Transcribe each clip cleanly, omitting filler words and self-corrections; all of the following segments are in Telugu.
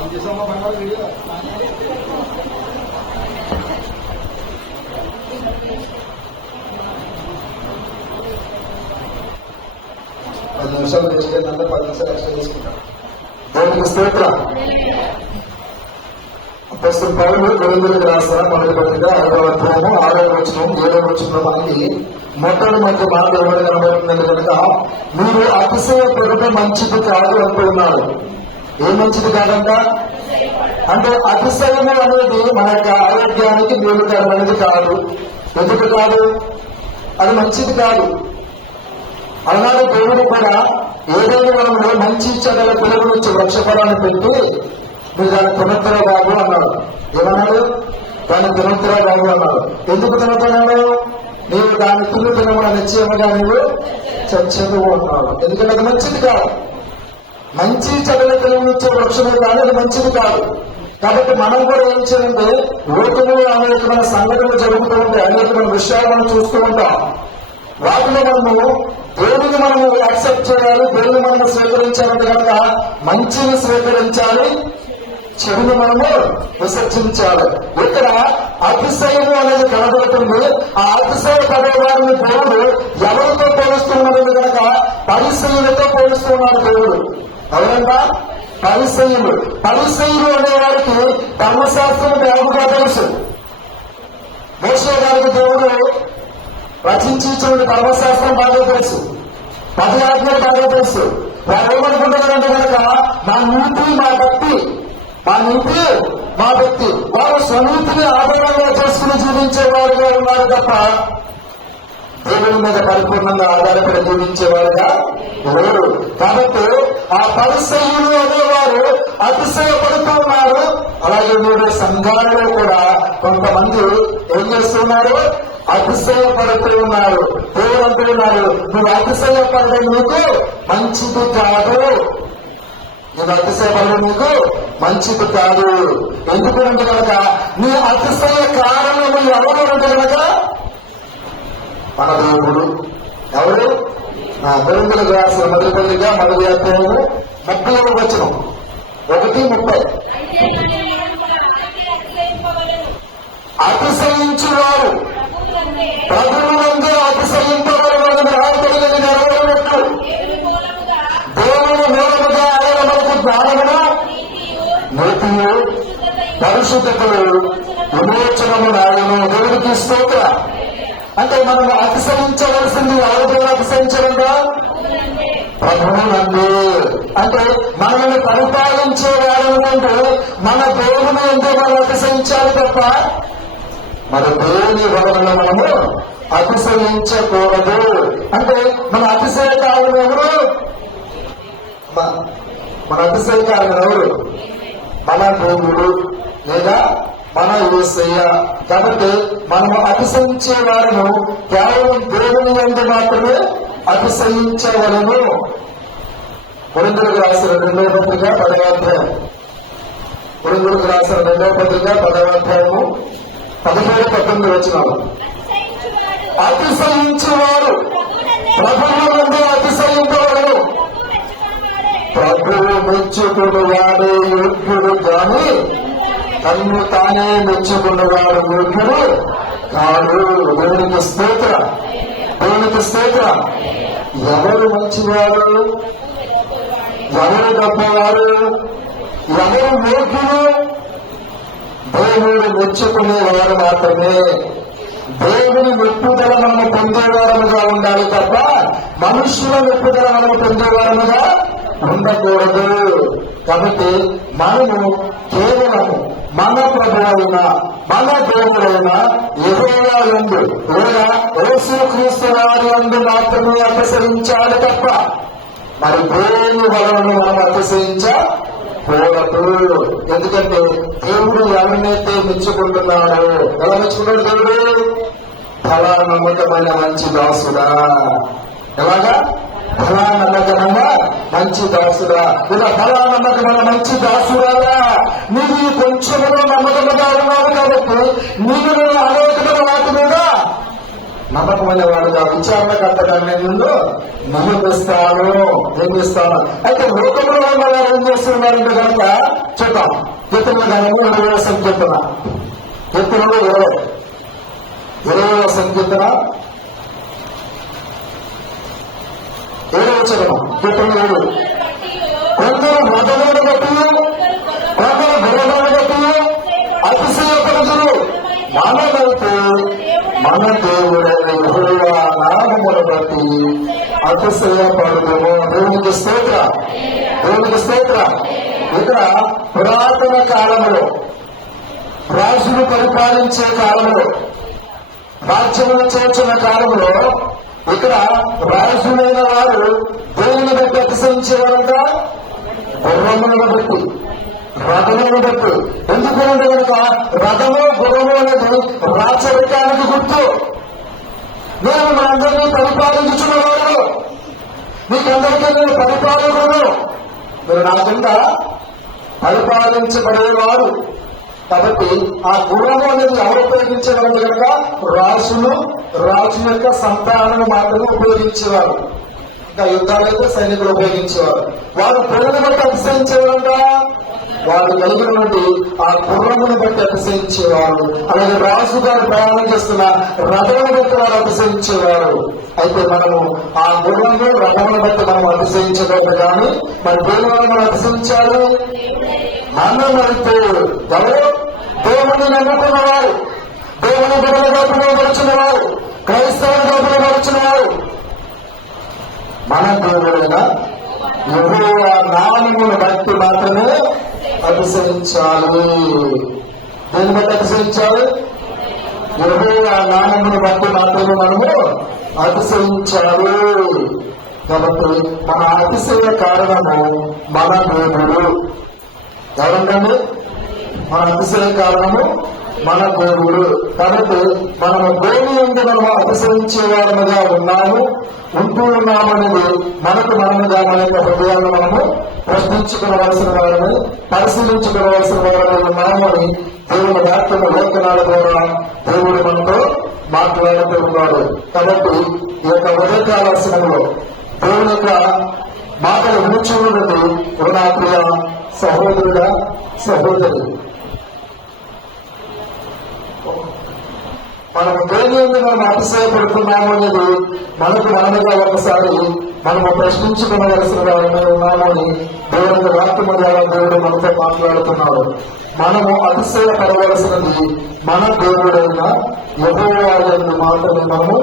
10 నిమిషాలు తీసుకెళ్ళినంత 10 నిమిషాలు ఎక్స్ట్రా తీసుకుంటాం. దేవునికి స్తోత్రం. అపోస్తలుడైన పౌలు కొరింథీయులకు రాసిన మొదటి పత్రిక 5వ అధ్యాయము 6వ వచనం 7వ వచనంలో మనకి మొట్టమొదటి మాట ఎవరు కనబడుతున్నది కనుక మీరు అతిశయపడటం మంచిది కాదు అంటూ ఉన్నారు. ఏం మంచిది కాదంట అంటే అతిశయము అనేది మన యొక్క ఆరోగ్యానికి మేలుకరమైనది కాదు. ఎందుకు కాదు? అది మంచిది కాదు. అలాగే దేవుడు కూడా ఏదైనా మనము మంచి చెడ్డల పిల్లల నుంచి వృక్షఫలాన్ని పెట్టి మీరు దాన్ని తినొద్దురా బాబు అన్నాడు. ఏమన్నాడు? దాన్ని తినొద్దురా బాబు అన్నాడు. ఎందుకు తినొద్దన్నాడు? నీవు దాన్ని తినమని నిశ్చయముగా నీవు చచ్చేది అన్నాడు. ఎందుకంటే అది మంచిది కాదు. మంచి చెడ్డల పిల్లనిచ్చే వృక్షమే కానీ అది మంచిది కాదు. కాబట్టి మనం కూడా ఏం చేయాలంటే లోకంలో అనేకమైన సంఘటనలు జరుగుతూ ఉంటాయి, అనేకమైన విషయాలు మనం చూస్తూ ఉంటాం. వాటిలో మనము దేవుని మనము యాక్సెప్ట్ చేయాలి, దేవుని మనము స్వీకరించాలంటే కనుక మంచిని స్వీకరించాలి, చెడుని మనము విసర్జించాలి. ఇక్కడ అతిశయము అనేది కనబడుతుంది. ఆ అతిశయ పడేవారిని దేవుడు ఎవరితో పోలుస్తున్నది కనుక పరిశీలతో పోలుస్తున్నాడు దేవుడు. ఎవరంట? పరిసయ్యులు. పరిసయ్యులు అనేవారికి ధర్మశాస్త్రం బాగుగా తెలుసు. మోషే గారికి దేవుడు రచించి ధర్మశాస్త్రం బాగా తెలుసు, 10 ఆజ్ఞలు బాగా తెలుసు. వారు ఏమనుకుంటున్నారంటే కనుక మా నీతి మా భక్తి, మా నీతి మా భక్తి, వారు స్వనీతిని ఆధారంగా చేసుకుని జీవించేవారుగా ఉన్నారు తప్ప దేవుని మీద పరిపూర్ణంగా ఆధారపడి జీవించేవారుగా లేరు. కాబట్టి ఆ పరిసయ్యులు అనేవారు అతిశయపడుతూ ఉన్నారు. అలాగే మీరు సంఘాలలో కూడా కొంతమంది ఏం చేస్తున్నారు? అతిశయపడుతూ ఉన్నారు. దేవుడు అంటున్నారు, నువ్వు అతిశయపడడం నీకు మంచిది కాదు, నువ్వు అతిశయపడడం నీకు మంచిది కాదు. ఎందుకంటే కనుక నీ అతిశయ కారణము ఎవరు అంటే కనుక మన దేవుడు. ఎవరు? కొరింథీయులకు రాసిన మొదటి పత్రిక 10వ అధ్యాయము 30వ వచనం 1:30. అతిశయించువారు ప్రభువులందరూ అతిశయింపబడని రాబడిని నెరవేరినట్లు దేవుని మూలముగా ఆయన మనకు జ్ఞానమును నీతియు పరిశుద్ధతలు విమోచనము నాయను. దేవునికి స్తోత్రం. అంటే మనం అతిశయించవలసింది ఎవరితో అతిశయించడంగా? ప్రభువునందు. అంటే మనల్ని పరిపాలించే వారంటే మన దేవుని అంటే మనం అతిశయించాలి తప్ప మన దేవుని వలన మనము అతిశయించకూడదు. అంటే మన అతిశయ కారణం ఎవరు? మన అతిశయ కారణం ఎవరు? మన దేవుడు లేదా మన యేసయ్య. కాబట్టి మనము అతిశయించే వారిను కేవలం దేవుని యందు మాత్రమే అతిశయించవలను. కొరింథీయులకు రాసిన 2వ పత్రిక 10వ అధ్యాయం, కొరింథీయులకు రాసిన 2వ పత్రిక 10వ అధ్యాయము 17-19 వచనాలు. అతిశయించువారు ప్రభువునందు అతిశయింపవలను. ప్రభువు మెచ్చుకుని వాడే యోగ్యుడు కానీ తన్ను తానే మెచ్చుకున్నవాడు యోగ్యుడు కాదు. దేవునికి స్తోత్రం. దేవునికి స్తోత్రం. ఎవరు మంచివారు? ఎవరు గొప్పవారు? ఎవరు యోగ్యులు? దేవుడు మెచ్చుకునేవారు మాత్రమే. దేవుని మెప్పుదల మనము పొందేవారముగా ఉండాలి తప్ప మనుషుల మెప్పుదల మనము పొందేవారముగా ఉండకూడదు. కాబట్టి మనము కేవలము మన ప్రభువైన మన దేవుడైన యెహోవా యందు లేదా యేసుక్రీస్తు వారి యందు మాత్రమే అతిశయించాలి తప్ప మరి దేని వలన మనం అతిశయించకూడదు. ఎందుకంటే దేవుడు ఎవరినైతే మెచ్చుకుంటున్నాడో, ఎలా మెచ్చుకుంటాడు దేవుడు? ఫలా నమ్మకమైన మంచి దాసుడా. ఎలాగా? ఫలా నమ్మకమైన మంచి దాసుడా, ఇలా ఫలా నమ్మకమైన మంచి దాసుడా, నీవు కొంచెంలో నమ్మకముగా ఉన్నావు కాబట్టి నీకు నేను అనేకమైన వాటి మీద నమ్మకమైన వాడుగా విచారణకర్తగా ముందు నియమిస్తాను. అయితే లోకంలో ఉన్న వారు ఏం చేస్తున్నారంటే కనుక చూద్దాం. కీర్తన గ్రంథము 20వ సంకీర్తన, కీర్తనలు 20వ సంకీర్తన 7వ వచనం. కీర్తన 7. కొందరు రథములను బట్టి కొందరు గుర్రములను బట్టి అతిశయపడుదురు, మనమైతే మన దేవుడైన యెహోవా నామమును బట్టి అతిశయపడుదుము. దేవునికి స్తోత్రం, దేవునికి స్తోత్రం. ఇక్కడ పురాతన కాలంలో రాజులు పరిపాలించే కాలంలో, రాజ్యములు చేర్చిన కాలంలో ఇక్కడ రాజులైన వారు దేవుని బట్టి అతిశయించేవారంట, గుర్రములను బట్టి, రథములను బట్టి. ఎందుకంటే కనుక రథము గుర్రము అనేది రాచరికానికి గుర్తు. నేను మనందరినీ పరిపాలించుకున్నవాడు, మీకందరికీ నేను పరిపాలకుడు, మీరు నా కింద పరిపాలించబడేవారు. కాబట్టి ఆ గుర్రము అనేది ఎవరు ఉపయోగించేవారు కనుక రాజులు, రాజు యొక్క సంతానం మాత్రమే ఉపయోగించేవారు. ఇంకా యుద్ధాలైతే సైనికులు ఉపయోగించేవారు. వారు పొరుగును బట్టి అతిశయించేవారంట, వారు కలిగినటువంటి ఆ గుర్రమును బట్టి అతిశయించేవారు. అలాగే రాజు గారు ప్రయాణం చేస్తున్న రథమును బట్టి వారు అతిశయించేవారు. అయితే మనము ఆ గుర్రము రథమును బట్టి మనం అతిశయించలేదు, కానీ మన దేవుని మనం అతిశయించాలి. మనమైతే ఎవరు దేవుని నమ్ముకున్నవారు, దేవుని బిడ్డలుగా పిలువబడుచున్న వారు, క్రైస్తవులుగా పిలువబడుచున్న వారు, మన దేవుడైన యెహోవా నామమును బట్టి మాత్రమే అతిశయించాలి. దేని బట్టి అతిశయించాలి? యెహోవా నామమును బట్టి మాత్రమే మనము అతిశయించాలి. కాబట్టి మన అతిశయ కారణము మన దేవుడు. ఎవరండి? మన అతిశయ కారణము మన దేవుడు. కాబట్టి మనము దేవుని యందు మనము అతిశయించే వారముగా ఉంటూ ఉన్నామనేది మనకు మనముగా మన యొక్క హృదయాలను మనము ప్రశ్నించుకోవలసిన వారిని, పరిశీలించుకోవలసిన వారిని ఉన్నామని దేవుని వాక్యము లేఖనాల ద్వారా దేవుడు మనతో మాట్లాడుతూ ఉన్నాడు. కాబట్టి ఈ యొక్క ఉదయకాల సమయంలో దేవుని యొక్క మాటలు వినిచూడదు. నా ప్రియ సహోదరుడా, సహోదరి, మనము దేని యందు మనం అతిశయపడుతున్నాము అనేది మనకు మనముగా ఒకసారి మనము ప్రశ్నించుకోవలసిన వారిని ఉన్నాము అని దేవుని వాక్యము ద్వారా దేవుడు మనతో మాట్లాడుతున్నాడు. మనము అతిశయపడవలసినది మన దేవుడైన యెహోవా యందు మాత్రమే మనము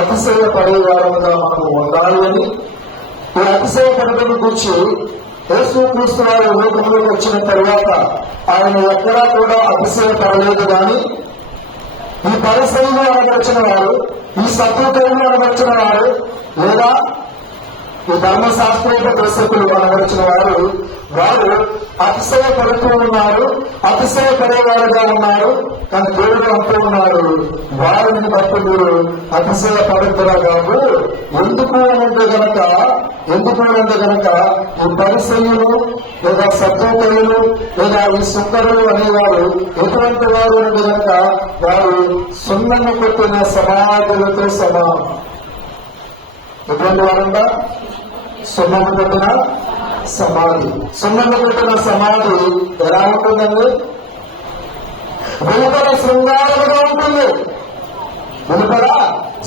అతిశయపడేవారముగా మనము ఉండాలి అని. ఈ అతిశయపడటం గురించి యేసుక్రీస్తు వారు లోకంలోకి వచ్చిన తరువాత ఆయన ఎక్కడా కూడా అతిశయపడలేదు. కానీ ఈ పరిస్థితులు అనబడిచిన వారు, ఈ సత్వతలను అనబడిచిన వారు, లేదా ఈ ధర్మశాస్త్రీయ దర్శకులు అనబడిచిన వారు అతిశయపడుతూ ఉన్నారు, అతిశయపడేవారుగా ఉన్నారు. కానీ దేవుడు అంటూ ఉన్నారు, వారిని బట్టి మీరు అతిశయపడుతున్నా కాదు. ఎందుకు అంటే గనక ఈ పరిశీలు లేదా సత్వతలు లేదా ఈ సుందరులు అనేవారు ఎటువంటి వారు అంటే గనక వారు సున్నము కొట్టిన సమాధులతో సమానం. ఎటువంటి వారంట? సున్నము కొట్టిన సమాధి. సున్నము కొట్టిన సమాధి ఎలా ఉంటుందండి? వెలుపల శృంగారులుగా ఉంటుంది, వెలుపల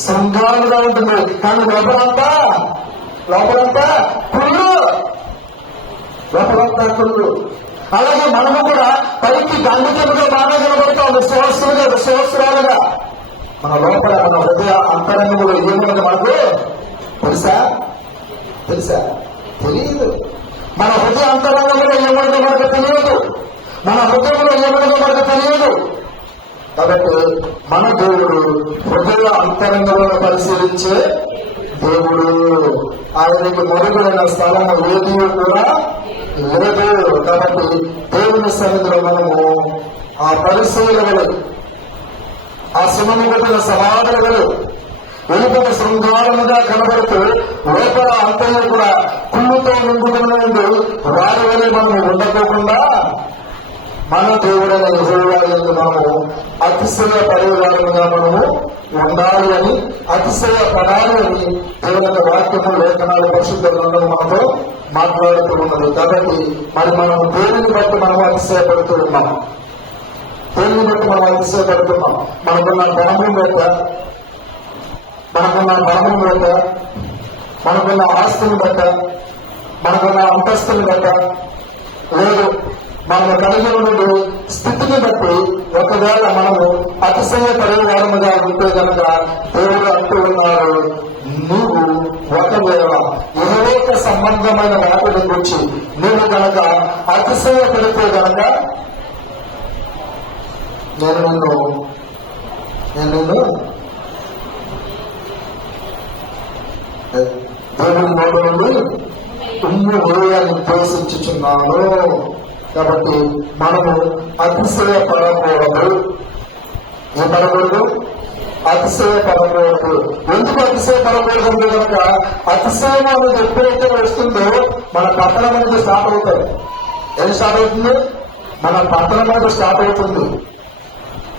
శృంగారులుగా ఉంటుంది, కానీ లోపలంతా కుళ్ళు. అలాగే మనము కూడా పైకి గండికలుగా బాగా కనబడతాం, విశ్వాసులుగా. మన లోపల మన హృదయ అంతరంగంలో ఏమున్నది మనకు తెలుసా? తెలియదు. మన హృదయ అంతరంగంలో ఏమన్నదో మనకు తెలియదు, మన హృదయంలో ఏమన్నదో మనకు తెలియదు. కాబట్టి మన దేవుడు హృదయ అంతరంగంలో పరిశీలించే దేవుడు. ఆయనకి మరుగులైన స్థలం ఏది కూడా లేదు. కాబట్టి దేవుని సన్నిధిలో మనము ఆ పరిశీలనలు, ఆ సున్నము కొట్టిన సమాధులు వెలుపల శృంగారముగా కనబడుతూ లోపల అంతలో కూడా కుళ్ళుతో నిండుకుని ఉండి వారి వలె మనము ఉండకోకుండా మన దేవుడైన యెహోవా యందు మనము అతిశయ పరివారముగా మనము ఉండాలి అని, అతిశయపడాలి అని దేవుని యొక్క వాక్యము, లేఖనాలు, పరిశుద్ధ గ్రంథం మనతో మాట్లాడుతూ ఉన్నది. కాబట్టి మనం దేవుని బట్టి మనం అతిశయపడుతూ ఉన్నాం. దేవుని బట్టి మనం అతిశయపడుతున్నాం. మనకున్న ధనము లేక, మనకున్న ఆస్తులు బట్ట, మనకున్న అంతస్తుని బట్ట, లేదు మనం కలిగి ఉన్న స్థితిని బట్టి ఒకవేళ మనము అతిశయపడేవారముగా ఉంటే కనుక దేవుడు అంటూ ఉన్నారు, నువ్వు ఒకవేళ ఇహలోక సంబంధమైన వాటిని గురించి నువ్వు కనుక అతిశయపడితే కనుక నేను నిన్ను దేవుని నోటి నుండి ఉమ్ము వేయాలని ఉద్దేశించుచున్నాను. కాబట్టి మనము అతిశయపడకూడదు. ఏం పడకూడదు? అతిశయపడకూడదు. ఎందుకు అతిశయపడకూడదు అంటే కనుక అతిశయం అనేది ఎప్పుడైతే వస్తుందో మన పట్టణం అనేది స్టార్ట్ అవుతుంది. ఏం స్టార్ట్ అవుతుంది? మన పట్టణం అనేది స్టార్ట్ అవుతుంది.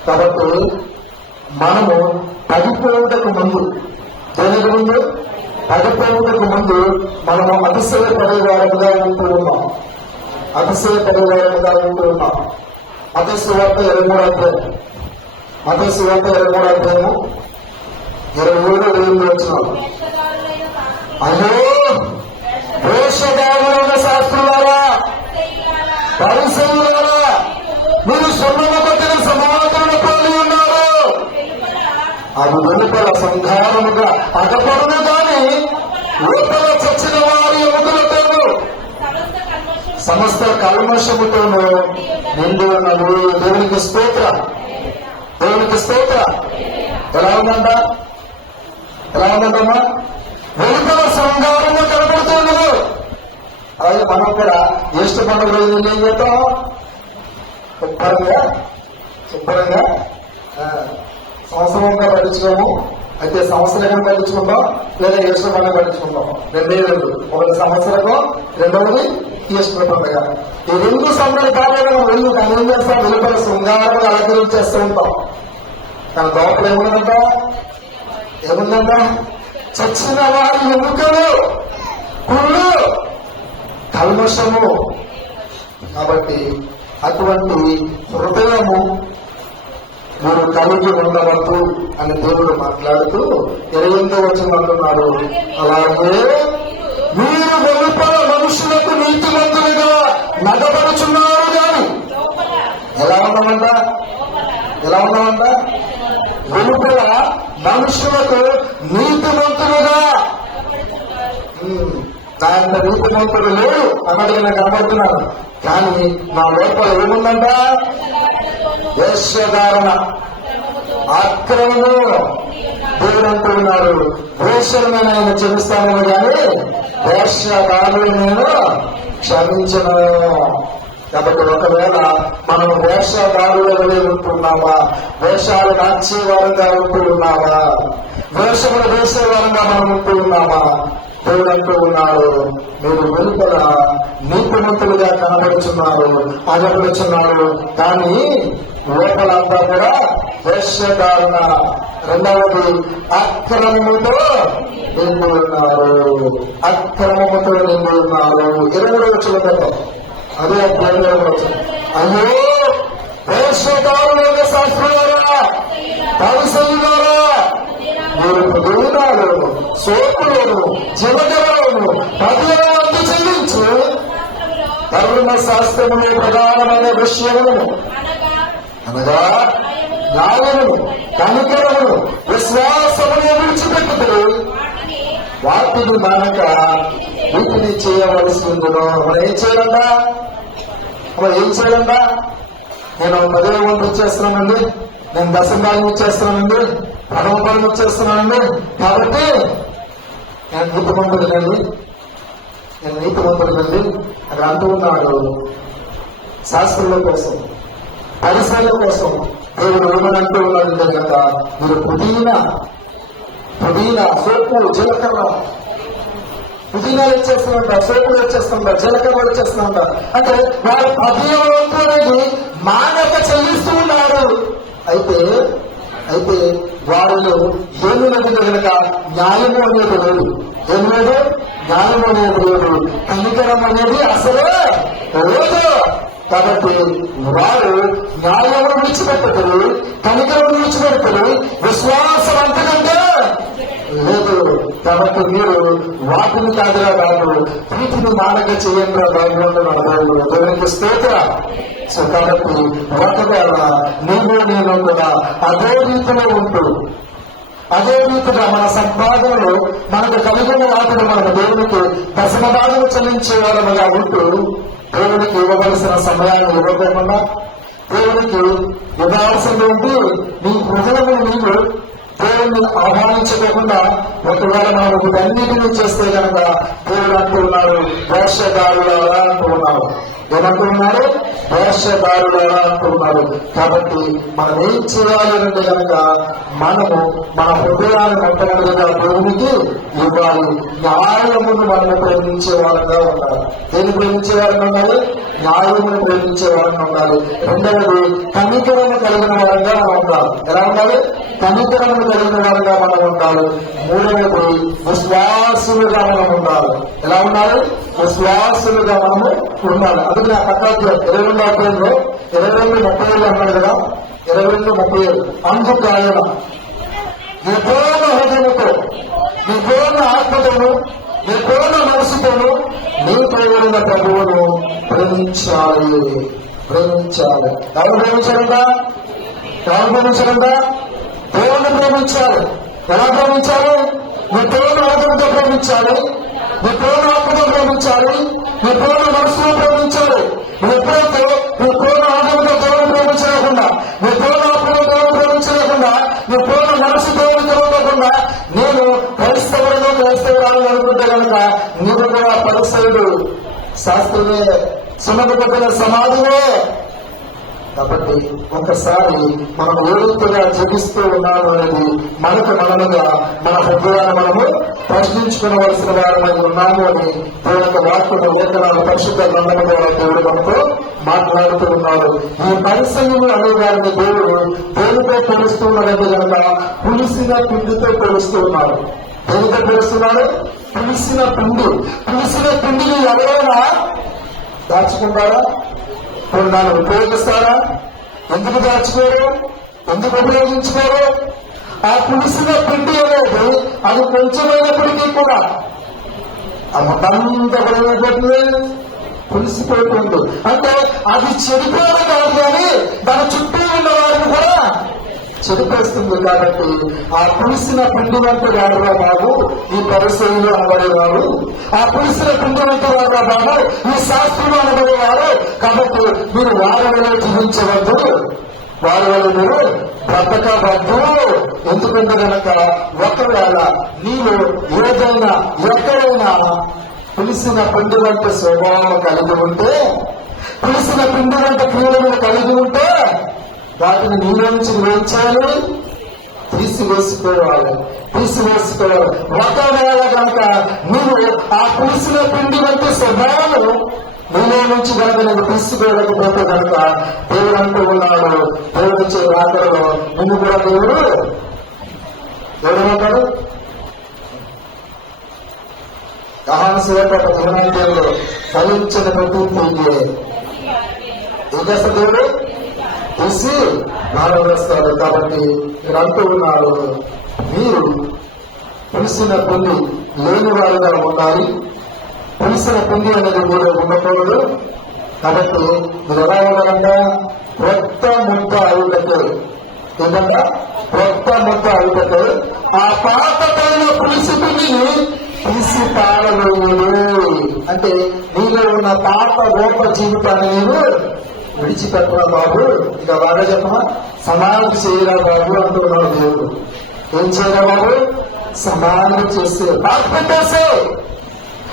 కాబట్టి మనము పడిపోవటకు ముందు, దేనికి ముందు? పడిపోవటకు ముందు మనము అతిశయపడేవారంగా ఉంటూ ఉన్నాం. అతిశయపడేవారంగా ఉంటూ ఉన్నాం. మత్తయి సువార్త 23వ అధ్యాయం, మత్తయి సువార్త 23వ అధ్యాయము 27 వచ్చినాం. అయ్యో వేషధారులైన శాస్త్రులారా, పరిసయ్యులారా, మీరు సున్నము పట్టిన సమాధులను పోలి ఉన్నారు. అది వెలుపల సంధానముగా అగపడును గాని లోపల చచ్చిన వారి ఎముకలతోనూ సమస్త కల్మషముతోనూ నిండి ఉన్నది. దేవునికి స్తోత్ర, దేవునికి స్తోత్ర. ఎలా ఉందమ్మా? వెలుపల సంధానము కనపడుతున్నది. అలాగే మనం కూడా జ్యేష్ఠ పండుగ ఏం చేద్దాం? శుభ్రంగా సంవత్సరంగా పట్టించుకోము. అయితే సంవత్సరంగా పట్టించుకుంటాం, లేదా జ్యేష్ఠ పండుగ పట్టించుకుంటాం. రెండే రెండు, ఒకటి సంవత్సరము, రెండవది జ్యేష్ఠ పండుగ. ఈ రెండు సమయాలు కాకుండా మనం ఏం చేస్తాం? వెలుపల శృంగారం అలంకరించేస్తూ ఉంటాం. కానీ లోపల ఏముందంట? చచ్చిన వారి ఎముకలు, కుళ్ళు, కల్మషము. కాబట్టి అటువంటి హృదయము మీరు కలిగి ఉండవద్దు అని దేవుడు మాట్లాడుతూ 28వ వచనం అంటున్నాడు, అలాగే మీరు వెలుపల మనుషులకు నీతిమంతులుగా నగబడుచున్నారు కానీ ఎలా ఉన్నామంట? వెలుపల మనుషులకు నీతిమంతులుగా. దాంట్లో నీతిమంతుడు లేడు అన్నది నేను కనబడుతున్నాను. కానీ నా లోపల ఏముందంట? వేషధారణ, అక్రమము. దేవుడు అంటున్నాడు, వేషలను నేను క్షమిస్తాను కానీ వేషధారులు నేను క్షమించను. కాబట్టి ఒకవేళ మనం వేషధారులుగా ఉంటున్నామా? వేషాలు మార్చేవారంగా ఉంటూ ఉన్నామా? వేషములు వేసేవారంగా మనం ఉంటూ ఉన్నామా? దేవుడు అంటూ ఉన్నాడు, మీరు వెలుపల నీతిమంతులుగా కనబడుచున్నారు, అగపడుచున్నారు, కానీ లోపలంతా కూడా వేషధారణ. రెండవది అక్రమముతో నిండి ఉన్నారు. 23వ వచనం అదే అధ్యాయంలో వచ్చింది. అయ్యో వేషధారులైన శాస్త్రులారా, పరిసయ్యులారా, మీరు పుదీనాలను, సోపులను, జీలకర్రలను 10వ వంతు చెల్లించి ధర్మశాస్త్రమునే ప్రధానమైన విషయములను అనగా న్యాయమును, కనికరమును, విశ్వాసమునే విడిచిపెట్టుకుని వాటిని మానక వీటిని చేయవలసి ఉందో. మనం ఏం చేయాలంట? నేను 10వ వంతు ఇచ్చేస్తున్నానండి, నేను దశంభాగం ఇచ్చేస్తున్నానండి, 10వ భాగం ఇచ్చేస్తున్నానండి, కాబట్టి నేను నీతిమంతుడినండి అని అంటూ ఉన్నాడు. శాస్త్రుల కోసం, పరిసరాల కోసం దేవుడు ఏమని అంటూ ఉన్నాడు కనుక మీరు పుదీనా, సోపు, జీలకర్ర, పుదీనాలు ఇచ్చేస్తున్నా, సోపులు ఇచ్చేస్తున్నా, జీలకర్రలు ఇచ్చేస్తున్నా. అంటే వారు 10వ వంతు అనేది మానక చెల్లిస్తూ ఉన్నాడు. అయితే వారిలో ఏమి లేదు కనుక న్యాయము అనేది లేదు. ఏమి లేదు? న్యాయము అనేది లేదు. కనికరం అనేది అసలే లేదు. కాబట్టి వారు న్యాయము విడిచిపెట్టరు, కనికరం విడిచిపెడతారు, విశ్వాసం అంతకంటే లేదు. కాబట్టి మీరు వాటిని కాదురా బాబు, వీటిని మానక చేయండి బాబు. దేవునికి స్తోత్ర. సో కాబట్టి వాటి ద్వారా నేను కూడా అదే రీతిలో ఉంటూ, అదే రీతిగా మన సంపాదనలో మనకు కలిగిన వాటిని మనం దేవునికి దశమ భాగం చెల్లించే వాళ్ళముగా ఉంటూ, దేవునికి ఇవ్వవలసిన సమయాన్ని ఇవ్వకుండా, దేవునికి ఇవ్వాల్సింది ఉంటూ నీ హృదయము నీవు దేవుణ్ణి ఆహ్వానించకుండా ఒకవేళ మనం వీటన్నిటినీ చేస్తే కనుక దేవుడు అంటూ ఉన్నారు, వేషధారులారా అంటూ ఉన్నారు. ఏమంటున్నారు? వేషధారులారా అంటూ ఉన్నారు. కాబట్టి మనం ఏం చేయాలి అంటే కనుక మనము మన హృదయాన్ని మొట్టమొదటిగా దేవునికి ఇవ్వాలి. న్యాయమును మనము ప్రేమించే వారంగా ఉండాలి. దేన్ని ప్రేమించే వారంగా ఉండాలి? న్యాయమును ప్రేమించే వారంగా ఉండాలి. రెండవది కనికరము కలిగిన వారంగా మనం ఉండాలి. ఎలా ఉండాలి? కనికరము కలిగిన వారంగా మనం ఉండాలి. మూడవది విశ్వాసులుగా మనం ఉండాలి. ఎలా ఉండాలి? విశ్వాసులుగా మనము ఉండాలి. అది నా పక్కన 22 22:30 అన్నాడు కదా, 22:30. అందుకు ఆయన నీ పూర్ణ హృదయముతో, నీ పూర్ణ ఆత్మతోను, నీ పూర్ణ మనసుతోను నీ ప్రేమైన ప్రభువును ప్రేమించాలి. ప్రేమించాలి. ఎవరు ప్రేమించాలంట? ఎవరు ప్రేమించాలంట? దేవుని ప్రేమించాలి. ఎలా ప్రేమించాలి? నీ పూర్ణ హృదయంతో ప్రేమించాలి, నీ పూర్ణ ఆత్మతో ప్రేమించాలి, నీ పూర్ణ మనసులో ప్రేమించాలి. ఎప్పుడైతే నీ పూర్ణ ఆత్మతో దేవుని ప్రేమించలేకుండా, నీ పూర్ణ ఆత్మతో దేవుని ప్రేమించలేకుండా, నీ పూర్ణ మనసు దేవుని తెలియకుండా నేను క్రైస్తవురాలు అనుకుంటే కనుక నీవు కూడా పరిసయుడు, శాస్త్రమే, సున్నత సమాధివే. కాబట్టి ఒకసారి మనం ఏ రీతిగా జీవిస్తూ ఉన్నాము అనేది మనముగా మన హృదయాన్ని మనము ప్రశ్నించుకోవలసిన వారమై ఉన్నాము అని దేవుని వాక్యము, లేఖనాలు, పరిశుద్ధ గ్రంథము ద్వారా దేవుడు మనతో మాట్లాడుతూ ఉన్నాడు. ఈ పరిసయ్యులు అనే వారిని దేవుడు దేనితో పోలుస్తున్నాడంటే కనుక పులిసిన పిండితో పోలుస్తూ ఉన్నాడు. దేనితో పోలుస్తున్నాడు? పులిసిన పిండి. పులిసిన పిండిని ఎవరైనా దాచుకుంటారా? దాన్ని ఉపయోగిస్తారా? ఎందుకు దాచుకోరు? ఎందుకు ఉపయోగించుకోరు? ఆ పులిసిన పిండి అనేది అది కొంచెమైనప్పటికీ కూడా అంత బలమైపోతుంది, పులిసిపోతుంది. అంటే అది చెడిపోవడం కాదు, కానీ దాని చుట్టూ ఉన్న వారిని కూడా చెడిపేస్తుంది. కాబట్టి ఆ పులిసిన పిండి వంటి వాడురా బాబు ఈ పరిశీలన అనబడేవారు, ఆ పులిసిన పిండి వంటి వాడురా బాబు ఈ శాస్త్రులు అనబడేవారు. కాబట్టి మీరు వారి వల్ల జీవించవద్దు, వారి వల్ల మీరు బ్రతకవద్దు. ఎందుకంటే కనుక ఒకవేళ నీవు ఏదైనా ఎక్కడైనా పులిసిన పిండి వంటి స్వభావం కలిగి ఉంటే, పులిసిన పిండి వంటి క్రియలను కలిగి ఉంటే వాటిని నీలో నుంచి ఏం చేయాలి? తీసివేసుకోవాలి. ఒకవేళ కనుక నువ్వు ఆ పులిసిన పిండి వంటి స్వభావం నీలో నుంచి కనుక నువ్వు తీసుకోలేకపోతే కనుక దేవుడు అంటూ ఉన్నాడు, దేవుడు ఇచ్చే రాకడలో నిన్ను కూడా దేవుడు ఎవడమంటాడు? యోహాను సువార్త 19లో ఫలించిన ప్రతి తీగే ఏం చేస్తాడు? దేవుడు తీసి మానవేస్తాడు. కాబట్టి మీరు అంటూ ఉన్నారు, మీరు పులిసిన పిండి లేని వారిగా ఉండాలి. పులిసిన పిండి అనేది కూడా ఉండకూడదు. కాబట్టి మీరు ఎలా ఉండాలంట? కొత్త ముద్ద అవుటకే. ఏంటంట? కొత్త ముద్ద అవుటకే ఆ పాత పైన పులిసి పిండిని తీసి పారవేయుడు. అంటే నీలో ఉన్న పాత గొప్ప జీవితాన్ని నేను విడిచిపెట్టరా బాబు, ఇక బాగా చెప్పమా, సమాధి చేయరా బాబు అంటూ ఉన్నాడు దేవుడు. ఏం చేయరా బాబు? సమాధి చేస్తే పాత పెట్టేసే.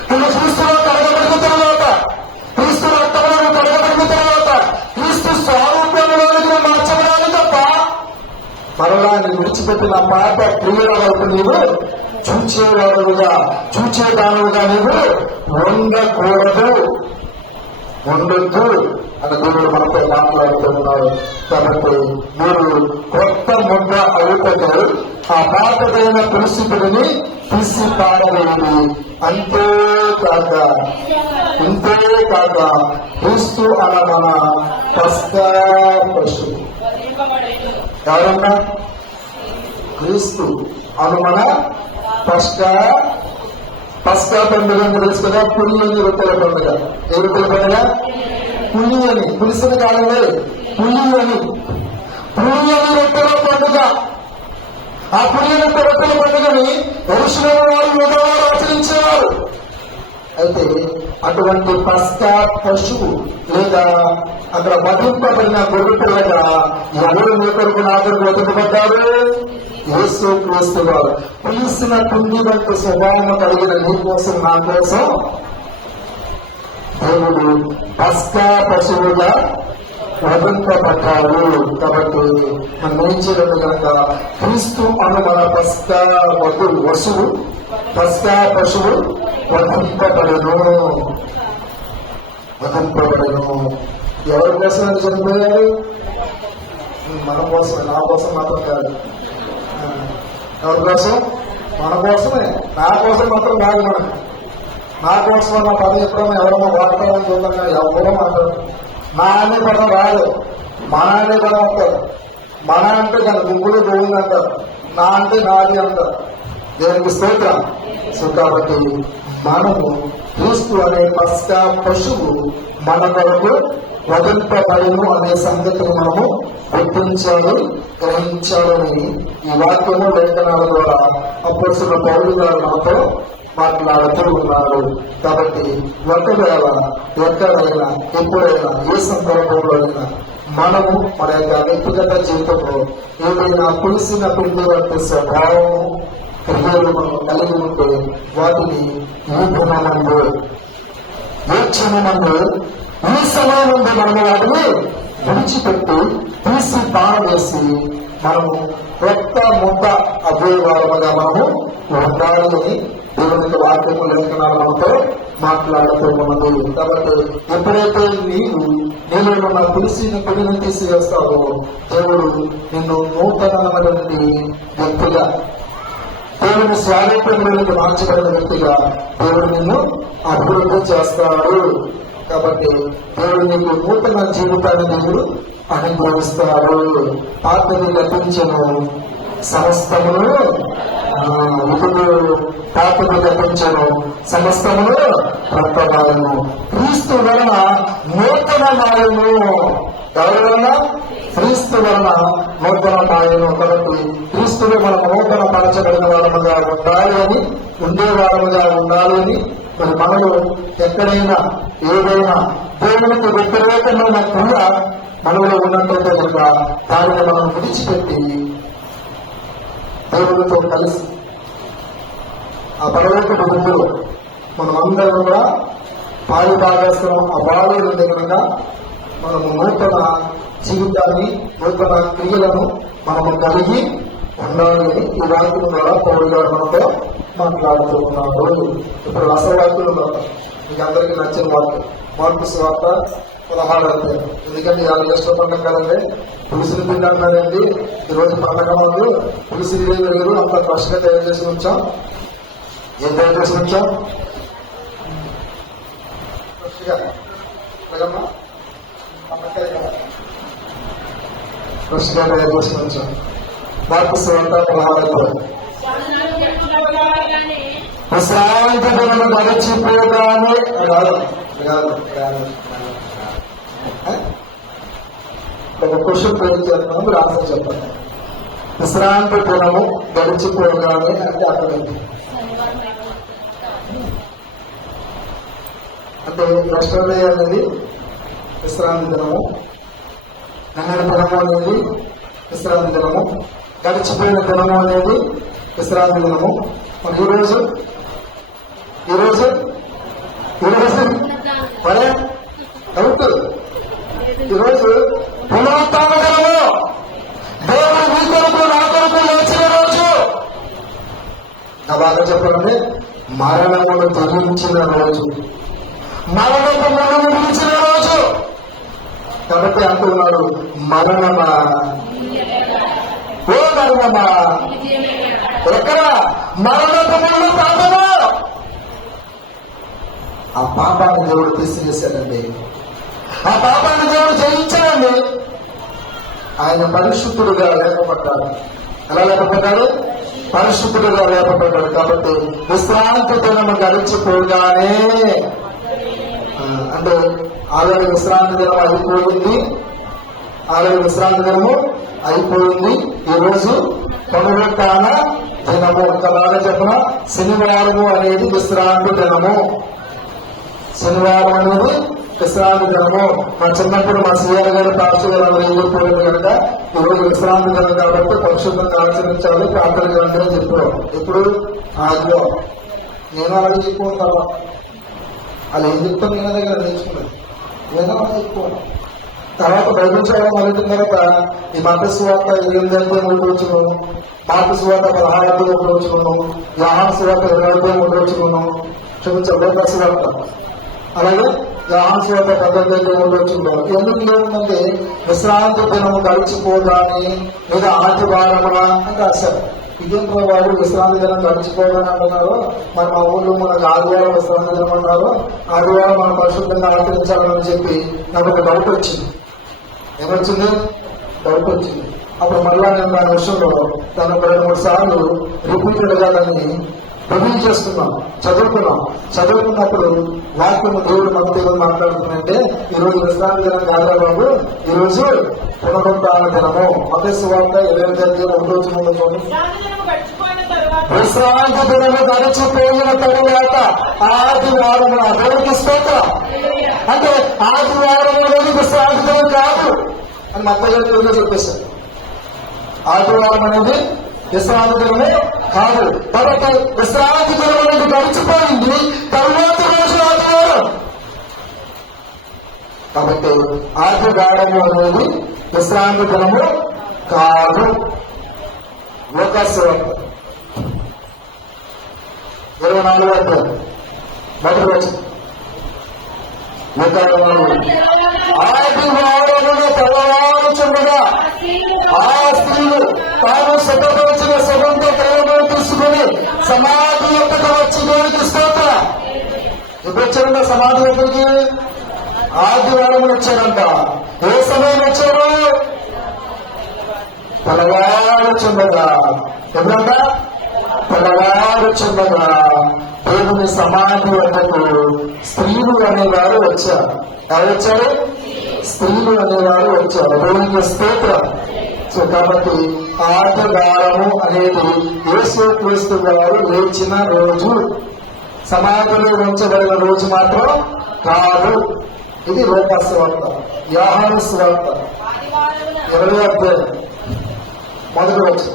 నువ్వు క్రీస్తులో కడగబడిన తర్వాత, క్రీస్తు రక్తంలో కడగబడిన తర్వాత, క్రీస్తు స్వరూపంలోనికి మార్చబడాలి తప్ప మరలా నీ విడిచిపెట్టిన పాత క్రియల వైపు నీవు చూచేదానుగా నీవు ఉండకూడదు. ఉండొద్దు అని దేవుడు మనతో మాట్లాడుతున్నారు. కాబట్టి మీరు కొత్త ముద్ద అవుతారు, ఆ పాతదైన పరిస్థితులని తీసి పారవేయండి. అంతేకాక క్రీస్తు అన మన పస్కా పశువు. ఎవరన్నా? క్రీస్తు అను మన పస్కా పండుగ తెలుసు కదా. పులియని రొట్టెల పండుగ. ఏ రొట్టెల పండుగ? పులియని, పులిసిన కాలంలో పులియని రొట్టెల పండుగ. ఆ పులియని రొట్టెల పండుగని యెరూషలేము వారు యూదావారు ఆచరించేవారు. అయితే అటువంటి పస్కా పశువు లేదా అక్కడ వధింపబడిన గొర్రె పిల్లగా ఎవరు మీ కొరకు నా కొరకు వెతకబడ్డారు? యేసు క్రీస్తు వారు. పులిసిన కుండి వంటి స్వభావం కలిగిన నీ కోసం, నా కోసం దేవుడు పస్కా పశువుగా వధింపబడ్డారు. కాబట్టి మనం ఏం చేయడం కనుక క్రీస్తు అను మన పస్కా వశువు, పస్కా పశువు వధింపబడను. ఎవరి కోసం అని చనిపోయారు? మన కోసమే, నా కోసం మాత్రం కాదు. ఎవరి కోసం? మన కోసమే. నా కోసం మాత్రం కాదు. నా కోసం అన్న పదం ఎప్పుడన్నా ఎవరన్నా వాడతామని చూద్దాం, కానీ ఎవరో మాట్లాడు. నా అనే పదం రాదు, మన అనే పదం అంటారు. మన అంటే దాని గుంపులు పోయింది అంటారు, నా అంటే నాది అంటారు. దేనికి స్తోత్రం. సో కాబట్టి మనము క్రీస్తు అనే పస్కా పశువు మన కొరకు వధింపబడును అనే సంగతిని మనము గుర్తించాలి, గ్రహించాలని ఈ వాక్యము లేఖనాల ద్వారా అపోస్తలుడైన పౌలు గారు మనతో మాట్లాడుతూ ఉన్నారు. కాబట్టి ఒకవేళ ఎక్కడైనా ఎప్పుడైనా ఏ సందర్భంలో అయినా మనము మన యొక్క వ్యక్తిగత జీవితంలో ఏదైనా పులిసిన పిండి వంటి స్వభావము క్రియలు మనం కలిగి ఉంటే వాటిని ఈ దినమందు, ఈ క్షణమందు, ఈ సమయమందు మనము వాటిని విడిచిపెట్టి తీసి పారవేసి మనము కొత్త ముద్ద అభ్యవారముగా మనము ఉండాలి అని దేవునికి వాక్యము లేఖనాలు మనతో మాట్లాడుతూ ఉన్నది. కాబట్టి ఎప్పుడైతే నేను నా పులిసిన పిడిని తీసివేస్తావో దేవుడు నిన్ను నూతనమైనటువంటి వ్యక్తిగా, దేవుని స్వాతంత్రంలోకి మార్చబడిన వ్యక్తిగా దేవుడు నిన్ను అభివృద్ధి చేస్తాడు. కాబట్టి దేవుడు నీకు నూతన జీవితాన్ని దేవుడు అనుగ్రహిస్తాడు. పాతది గతించను సమస్తమును, పాతది గతించను సమస్తమును ప్రక్కబాలను. క్రీస్తు వలన నూతన మాయను. ఎవరి వలన? క్రీస్తు వలన నూతన మాయను. కాబట్టి క్రీస్తులో మనం నూతన పరచబడిన వారముగా ఉండాలి అని, ఉండేవారముగా ఉండాలి అని. మరి మనలో ఎక్కడైనా ఏదైనా దేవునికి వ్యతిరేకమైన క్రియ మనలో ఉన్నట్లయితే కనుక దానిని మనం విడిచిపెట్టి దేవుడితో కలిసి ఆ పరలోక బతుకులో మనం అందరం కూడా పాలు భాగస్వం ఆ బాలు ఉండే కనుక మనము నూతన జీవితాన్ని, నూతన క్రియలను మనము కలిగి ఉండాలని ఈ వాక్యం ద్వారా పౌలు గారు మనతో మాట్లాడుతూ ఉన్నారు. ఇప్పుడు రసవాక్యులు మీకు అందరికీ నచ్చిన వాక్యం మార్కు సువార్త 16. ఎందుకంటే ఇవాళ ఇష్టం పండుగ కదండి, పులుసులు పిండి అన్నారండి. ఈరోజు పండగ వాళ్ళు పులుసులు వేరు అంత ఫ్రెష్గా తయారు చేసి ఉంచాం. ఏం తయారు చేసి ఉంచాం? ఫ్రెష్గా ఫ్రెష్గా తయారు చేసి ఉంచాం. మార్కు సువార్త 16. విశ్రాంతి దినము గడిచిపోగానే ఒక క్వశ్చన్ పేరు చేస్తున్నాము, రాసి చెప్పండి. విశ్రాంతి దినము గడిచిపోగానే అంటే అక్కడ అంటే నెక్స్ట్ అనేది విశ్రాంతి దినము, నిన్నటి దినము అనేది విశ్రాంతి దినము, గడిచిపోయిన దినము అనేది విశ్రాంతి దినము. మరి ఈరోజు మరే డౌట్. ఈరోజు పునరుత్థాన దినము, దేవుడు మీ కొరకు నా కొరకు లేచిన రోజు. నా బాగా చెప్పండి, మరణమును తొలగించిన రోజు, మరణము మనం విడిచిన రోజు. కాబట్టి అంటున్నాడు, మరణమా, ఓ మరణమా, ఎక్కడ మరణపు ముళ్ళు పాపమా. ఆ పాపాన్ని దేవుడు తీసివేశాడండి. ఆ పాపాన్ని దేవుడు జయించాడండి. ఆయన పరిశుద్ధుడుగా లేకపోతాడు. ఎలా లేకపోతాడు? పరిశుద్ధుడుగా లేకపోతాడు. కాబట్టి విశ్రాంతి దినము గడిచిపోగానే, అంటే ఆల్రెడీ విశ్రాంతి దినం అయిపోయింది. ఆల్రెడీ విశ్రాంతి దినము అయిపోయింది. ఈరోజు పునరుత్థాన దినము. ఇంకలాగా చెప్పిన శనివారము అనేది విశ్రాంతి దినము. శనివారం అనేది విశ్రాంతి దినము. మా చిన్నప్పుడు మా సీఆర్ గారు పాస్టర్ గారు అందరూ ఏం చెప్పారు కనుక ఈరోజు విశ్రాంతి దినం కాబట్టి పరిశుద్ధంగా ఆచరించాలి, ప్రార్థన చేయాలి అని చెప్పారు. ఇప్పుడు ఆదిలో నేను అలా చెప్పుకుంటాను. అలా ఏం చెప్తాను నేను దగ్గర నేర్చుకున్నాను. ఏదో అలా చెప్పుకోను. తర్వాత బైబిల్ చదవడం మొదలైన తర్వాత ఈ మత సువార్త 8:3 వచ్చుకున్నాము, మార్పు సువార్త 16:1 వచ్చుకున్నాము, యోహాను సువార్త 22:3 వచ్చుకున్నాము, క్షమించాలి సువార్త, అలాగే యోహాను సువార్త 18:3 వచ్చుకున్నాము. ఎందుకు ఏముందంటే విశ్రాంతి దినము గడిచిపోదాని లేదా ఆదివారమున అని రాశారు. ఇదేం వారు విశ్రాంతి దినం గడిచిపోదని అంటున్నారు. మరి మా ఊళ్ళో మనకు ఆదివారం విశ్రాంతి దినం అన్నారు, ఆదివారం మనం పరిశుద్ధంగా ఆచరించాలని చెప్పి నాకు ఒక డౌట్ వచ్చింది. ఏమొచ్చింది? డౌట్ వచ్చింది. అప్పుడు మళ్ళా నేను దాని విషయంలో తను 2-3 సార్లు రిపీటెడ్ గా దాన్ని రివ్యూ చేస్తున్నాం, చదువుకున్నప్పుడు వాక్యం దేవుడు మనతో మాట్లాడుతుందంటే ఈరోజు విశ్రాంతి దినం కాదా బాబు, ఈరోజు పునరుత్థాన దినము. మత్తయి సువార్త 20:1 విశ్రాంతి దినము గడిచిపోయిన తరువాత ఆదివారం, దేవుడికి స్తోత్రం. అంటే ఆదివారం అనేది విశ్రాంతి దినం కాదు అని మత్తయి గారు చెప్పేశారు. ఆదివారం అనేది విశ్రాంతి దినమే కాదు. కాబట్టి విశ్రాంతి దినం అనేది గడిచిపోయింది, తరువాత రోజు ఆదివారం. కాబట్టి ఆదివారము అనేది విశ్రాంతి దినము కాదు. లూకాసు 24 మొదటి రోజు ఆదివారమున తెల్లవారుచుండగా ఆ స్త్రీలు తాను సిద్ధపరిచిన సుగంధ ద్రవ్యములు తీసుకుని సమాధి యొక్కకు వచ్చి దేవునికి స్తోత్రం. ఎప్పుడు వచ్చారంట సమాధి యొక్కకి? ఆదివారం వచ్చారంట. ఏ సమయం వచ్చారు? తెల్లవారుచుండగా. ఎప్పుడంట? తెల్లవారుచుండగా దేవుని సమాధి వద్దకు స్త్రీలు అనేవారు వచ్చారు. ఎవరు వచ్చారు? స్త్రీలు అనేవారు వచ్చారు. దేవునికి స్తోత్రం. సో కాబట్టి ఆదివారము అనేది యేసుక్రీస్తు గారు లేచిన రోజు, సమాధిలో ఉంచబడిన రోజు మాత్రం కాదు. ఇది లూకాసు వార్త. యోహాను సువార్త 20 మొదటి రోజు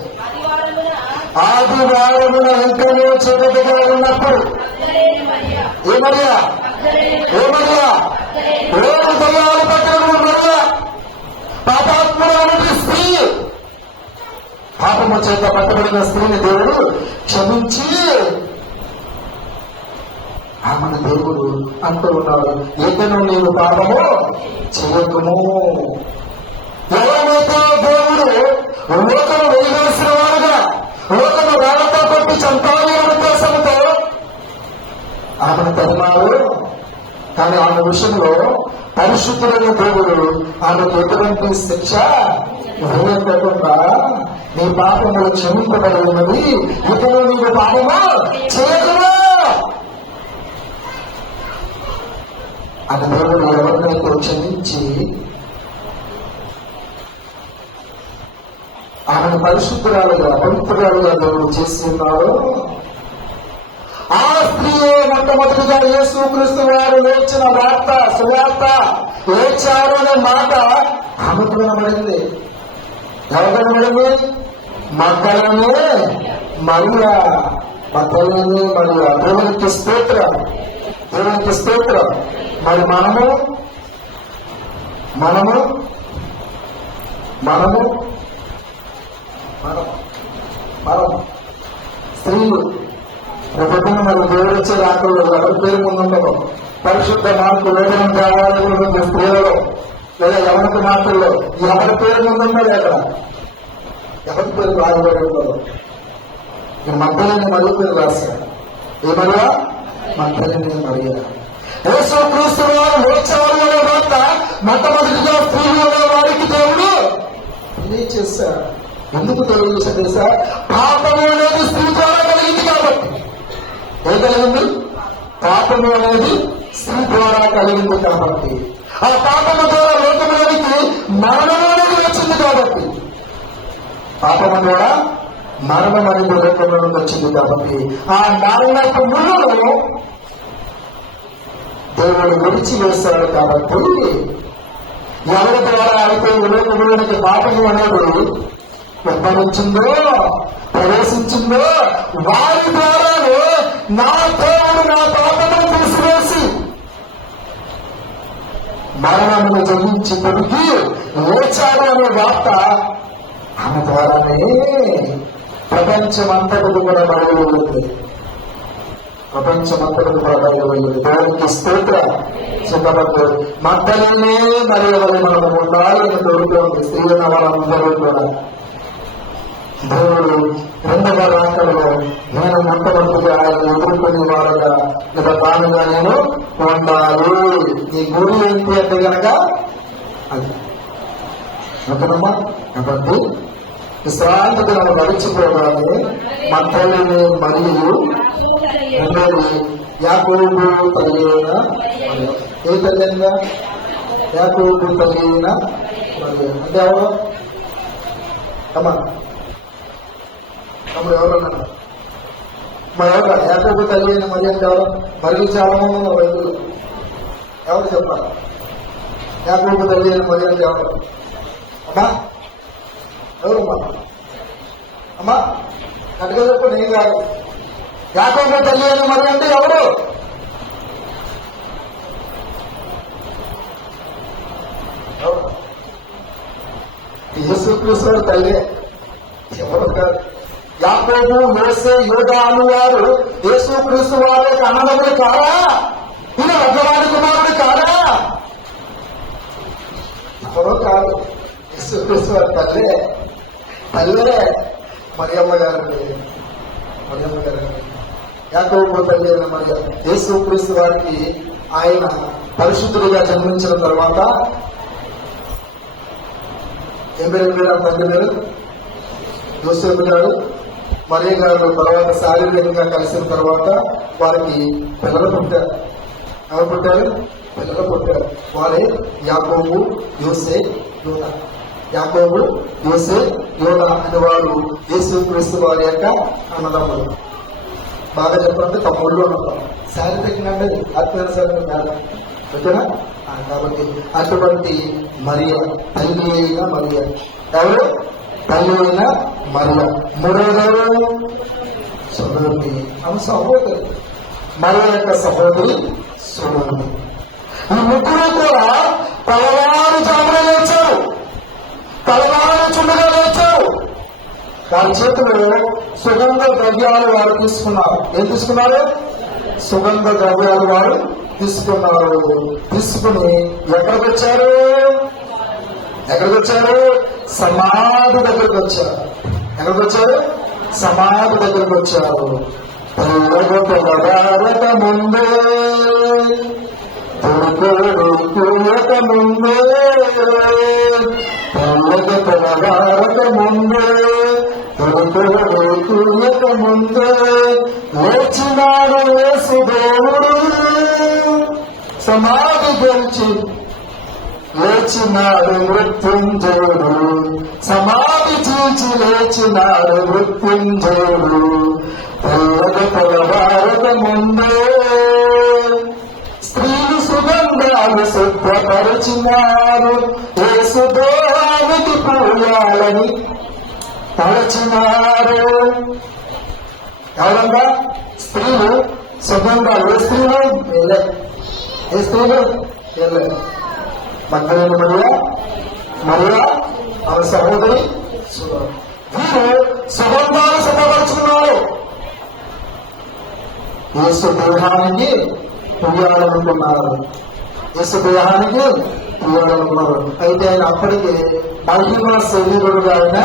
ఆదివారమున ఇంకనూ చీకటిగా ఉన్నప్పుడు ఏమరియా ఏడు దయ్యాలు పట్టడం మరియా, పాపాత్మురాలు స్త్రీ, పాపము చేత పట్టబడిన స్త్రీని దేవుడు క్షమించి ఆమెను దేవుడు అంటూ ఉన్నాడు, ఏకను నీవు పాపము చేయకము. ఎవరైతే దేవుడు లోకము వెలివేసిన వారుగా లోకము రాళ్లతో కొట్టి చంపాలి ఉద్దేశంతో ఆమెను తరిమారు. కానీ ఆమె విషయంలో పరిశుద్ధులైన దేవుడు ఆమెకు ఎటువంటి శిక్ష వేయకుండా నీ పాపములు క్షమింపబడి ఉన్నది, ఇతను నీకు పాపము చేయకురా అని దేవుడు ఎవరినైతే క్షమించి ఆమెను పరిశుద్ధురాలుగా పవిత్రురాలుగా దేవుడు చేసి ఉన్నాడు. ఆ స్త్రీయే మొట్టమొదటిగా యేసుక్రీస్తు వారు లేచిన వార్త, సువార్త లేచారు అనే మాట ఆమెకు వినబడింది. ఎవరు వినబడింది? మగ్దలేనే మరియా. మగ్దలేనే మరియా. దేవునికి స్తోత్రం, దేవునికి స్తోత్రం. మరి మనము మనము మనము మనం స్త్రీలు రేపొద్దున మరి దేవుడు వచ్చే రాకలు ఎవరి పేరు ముందుండదు. పరిశుద్ధ మార్పు వేదనం కావాలి స్త్రీలలో. లేదా ఎవరి కుమార్తెల్లో ఎవరి పేరు ముందుందో అక్కడ ఎవరి పేరు రాయబడి ఉండదు. మగ్దలేని మరియు పేరు రాశారు. ఏమన్నా మగ్దలేని మరియు యేసుక్రీస్తు వారు లేచారు అనే వార్త మొట్టమొదటిగా స్త్రీలు అనే వారికి దేవుడు తెలియచేశారు. ఎందుకు తెలియజేశారు తెలుసా? పాపము అనేది స్త్రీ ద్వారా కలిగింది కాబట్టి. ఏం కలిగింది? పాపము అనేది స్త్రీ ద్వారా కలిగింది కాబట్టి. ఆ పాపము ద్వారా లోకములోనికి మరణము అనేది వచ్చింది కాబట్టి. పాపము ద్వారా మరణం అనేది లోకంలోకి వచ్చింది కాబట్టి ఆ మరణపు ముళ్ళను దేవుడు విడిచి వేశాడు కాబట్టి ఎవరి ద్వారా అయితే లోకములోనికి పాపము అనేది ఉద్భవించిందో ప్రవేశించిందో వారి ద్వారానే నా దేవుడు నా పాపమును తీసివేసి మరణమును జయించి పొడిగి లేచాడు అనే వార్త ఆమె ద్వారానే ప్రపంచమంతటికి కూడా బయలువెళ్ళింది. ప్రపంచమంతటికి కూడా బయలువెళ్ళింది. దేవునికి స్తోత్ర. సిద్ధపడ్డు మగ్దలేనే మరి ఎవరి మనము ఉండాలని కోరుతోంది. స్త్రీలైన వాళ్ళందరూ కూడా దేవుడు రెండవ రాకడలో నేను మొట్టమొదటిగా ఆయన ఎదుర్కొని వాడగా లేదా తానుగా నేను ఉండాలి. నీ గురి ఏంటి అంటే కనుక అది ఓకేనమ్మా. కాబట్టి విశ్రాంతి దినం గడిచిపోగానే మగ్దలేనే మరియు రెండోది యాకోబు తల్లి అయిన మరియ. ఏ తల్లి అయినా యాకోబు తల్లి అయిన మరియ అంటే ఎవరు అమ్మా? అప్పుడు ఎవరన్నా మరి ఎవరు? యాకోబు తల్లి అయిన మరియ అంటే ఎవరు? మరియు చాలా మంది ఉన్నారు రైతులు. ఎవరు చెప్పాలి? యాకోబు తల్లి అయిన మరియ అంటే ఎవరు అమ్మా? ఎవరమ్మా? అమ్మా అటుగా చెప్పు. నేను కాదు. యాకోబు తల్లి అయిన మరియ అంటే ఎవరు? యేసుక్రీస్తు తల్లి ఎవరు కాదు. యాకోబు యోసే యూదా అనువారు యేసుక్రీస్తు వారి అన్నదమ్ములు కాదా? ఈయన పెద్దవాడి కుమారుడు కాదా? ఎవరో కాదు. యేసుక్రీస్తు వారి తల్లే. తల్లే మరియమ్మ గారండి. మరియమ్మ గారండి. యాకోబు తల్లి అయిన మరియ. యేసుక్రీస్తు వారికి ఆయన పరిశుద్ధుడిగా జన్మించిన తర్వాత ఏం పేరు తండ్రి పేరు? యోసేపు గారు. మరియ గారు తర్వాత శారీరకంగా కలిసిన తర్వాత వారికి పిల్లలు పుట్టారు. ఎవరు పుట్టారు? పిల్లలు పుట్టారు. వారే యాకోబు యోసే యోదా. యాకోబు యోసే యోదా అనే వారు యేసుక్రీస్తు వారి యొక్క అన్నదమ్ములు. బాగా చెప్పాలంటే తమ్ముళ్ళు అన్నమాట. శారీరకంగా అంటే ఆత్మీయ కాదు. ఓకేనా? కాబట్టి అటువంటి మరియ తల్లి అయిన మరియ. ఎవరు? తల్లి అయిన మరియ. మూడవదెవరు? సహోదరి. ఆమె సహోదరి. మరియ యొక్క సహోదరి సహోదరి. ఈ ముగ్గురు కూడా తలవారు జామున లేచారు. తలవారు చుండగా లేచారు. వారి చేతులు సుగంధ ద్రవ్యాలు వారు తీసుకున్నారు. ఏం తీసుకున్నారు? సుగంధ ద్రవ్యాలు వారు తీసుకున్నారు. తీసుకుని ఎక్కడికి వచ్చారు? ఎక్కడికి వచ్చారు? సమాధి దగ్గరికి వచ్చారు. ఎక్కడికి వచ్చారు? సమాధి దగ్గరికి వచ్చారు. తొలగక ముందే తొలగక ముందే తొలగక ముందే తొలగక ముందే లేచినాడు యేసు దేవుడు. సమాధి గెలిచి లేచినాడు మృత్యుంజయుడు. సమాధి చీచి లేచినాడు మృత్యుంజయుడు. తెల్లగ ముందే స్త్రీలు సుగంధాలు శుభ్రపరిచినారు. యేసు దేహానికి పూయాలని తలచినారు. ఎవరంతా? స్త్రీలు సుగంధాలు. ఏ స్త్రీలు? ఏ స్త్రీలు? మగ్దలేని మరియ, మరియ ఆమె సహోదరి వీరు సుగంధాలు సిద్ధపరుచుకున్నారు. యేసు దేహానికి పూయాలనుకున్నారు. యేసు దేహానికి తీయాలనుకున్నారు. అయితే ఆయన అప్పటికి మహిమ శరీరుడుగా ఆయన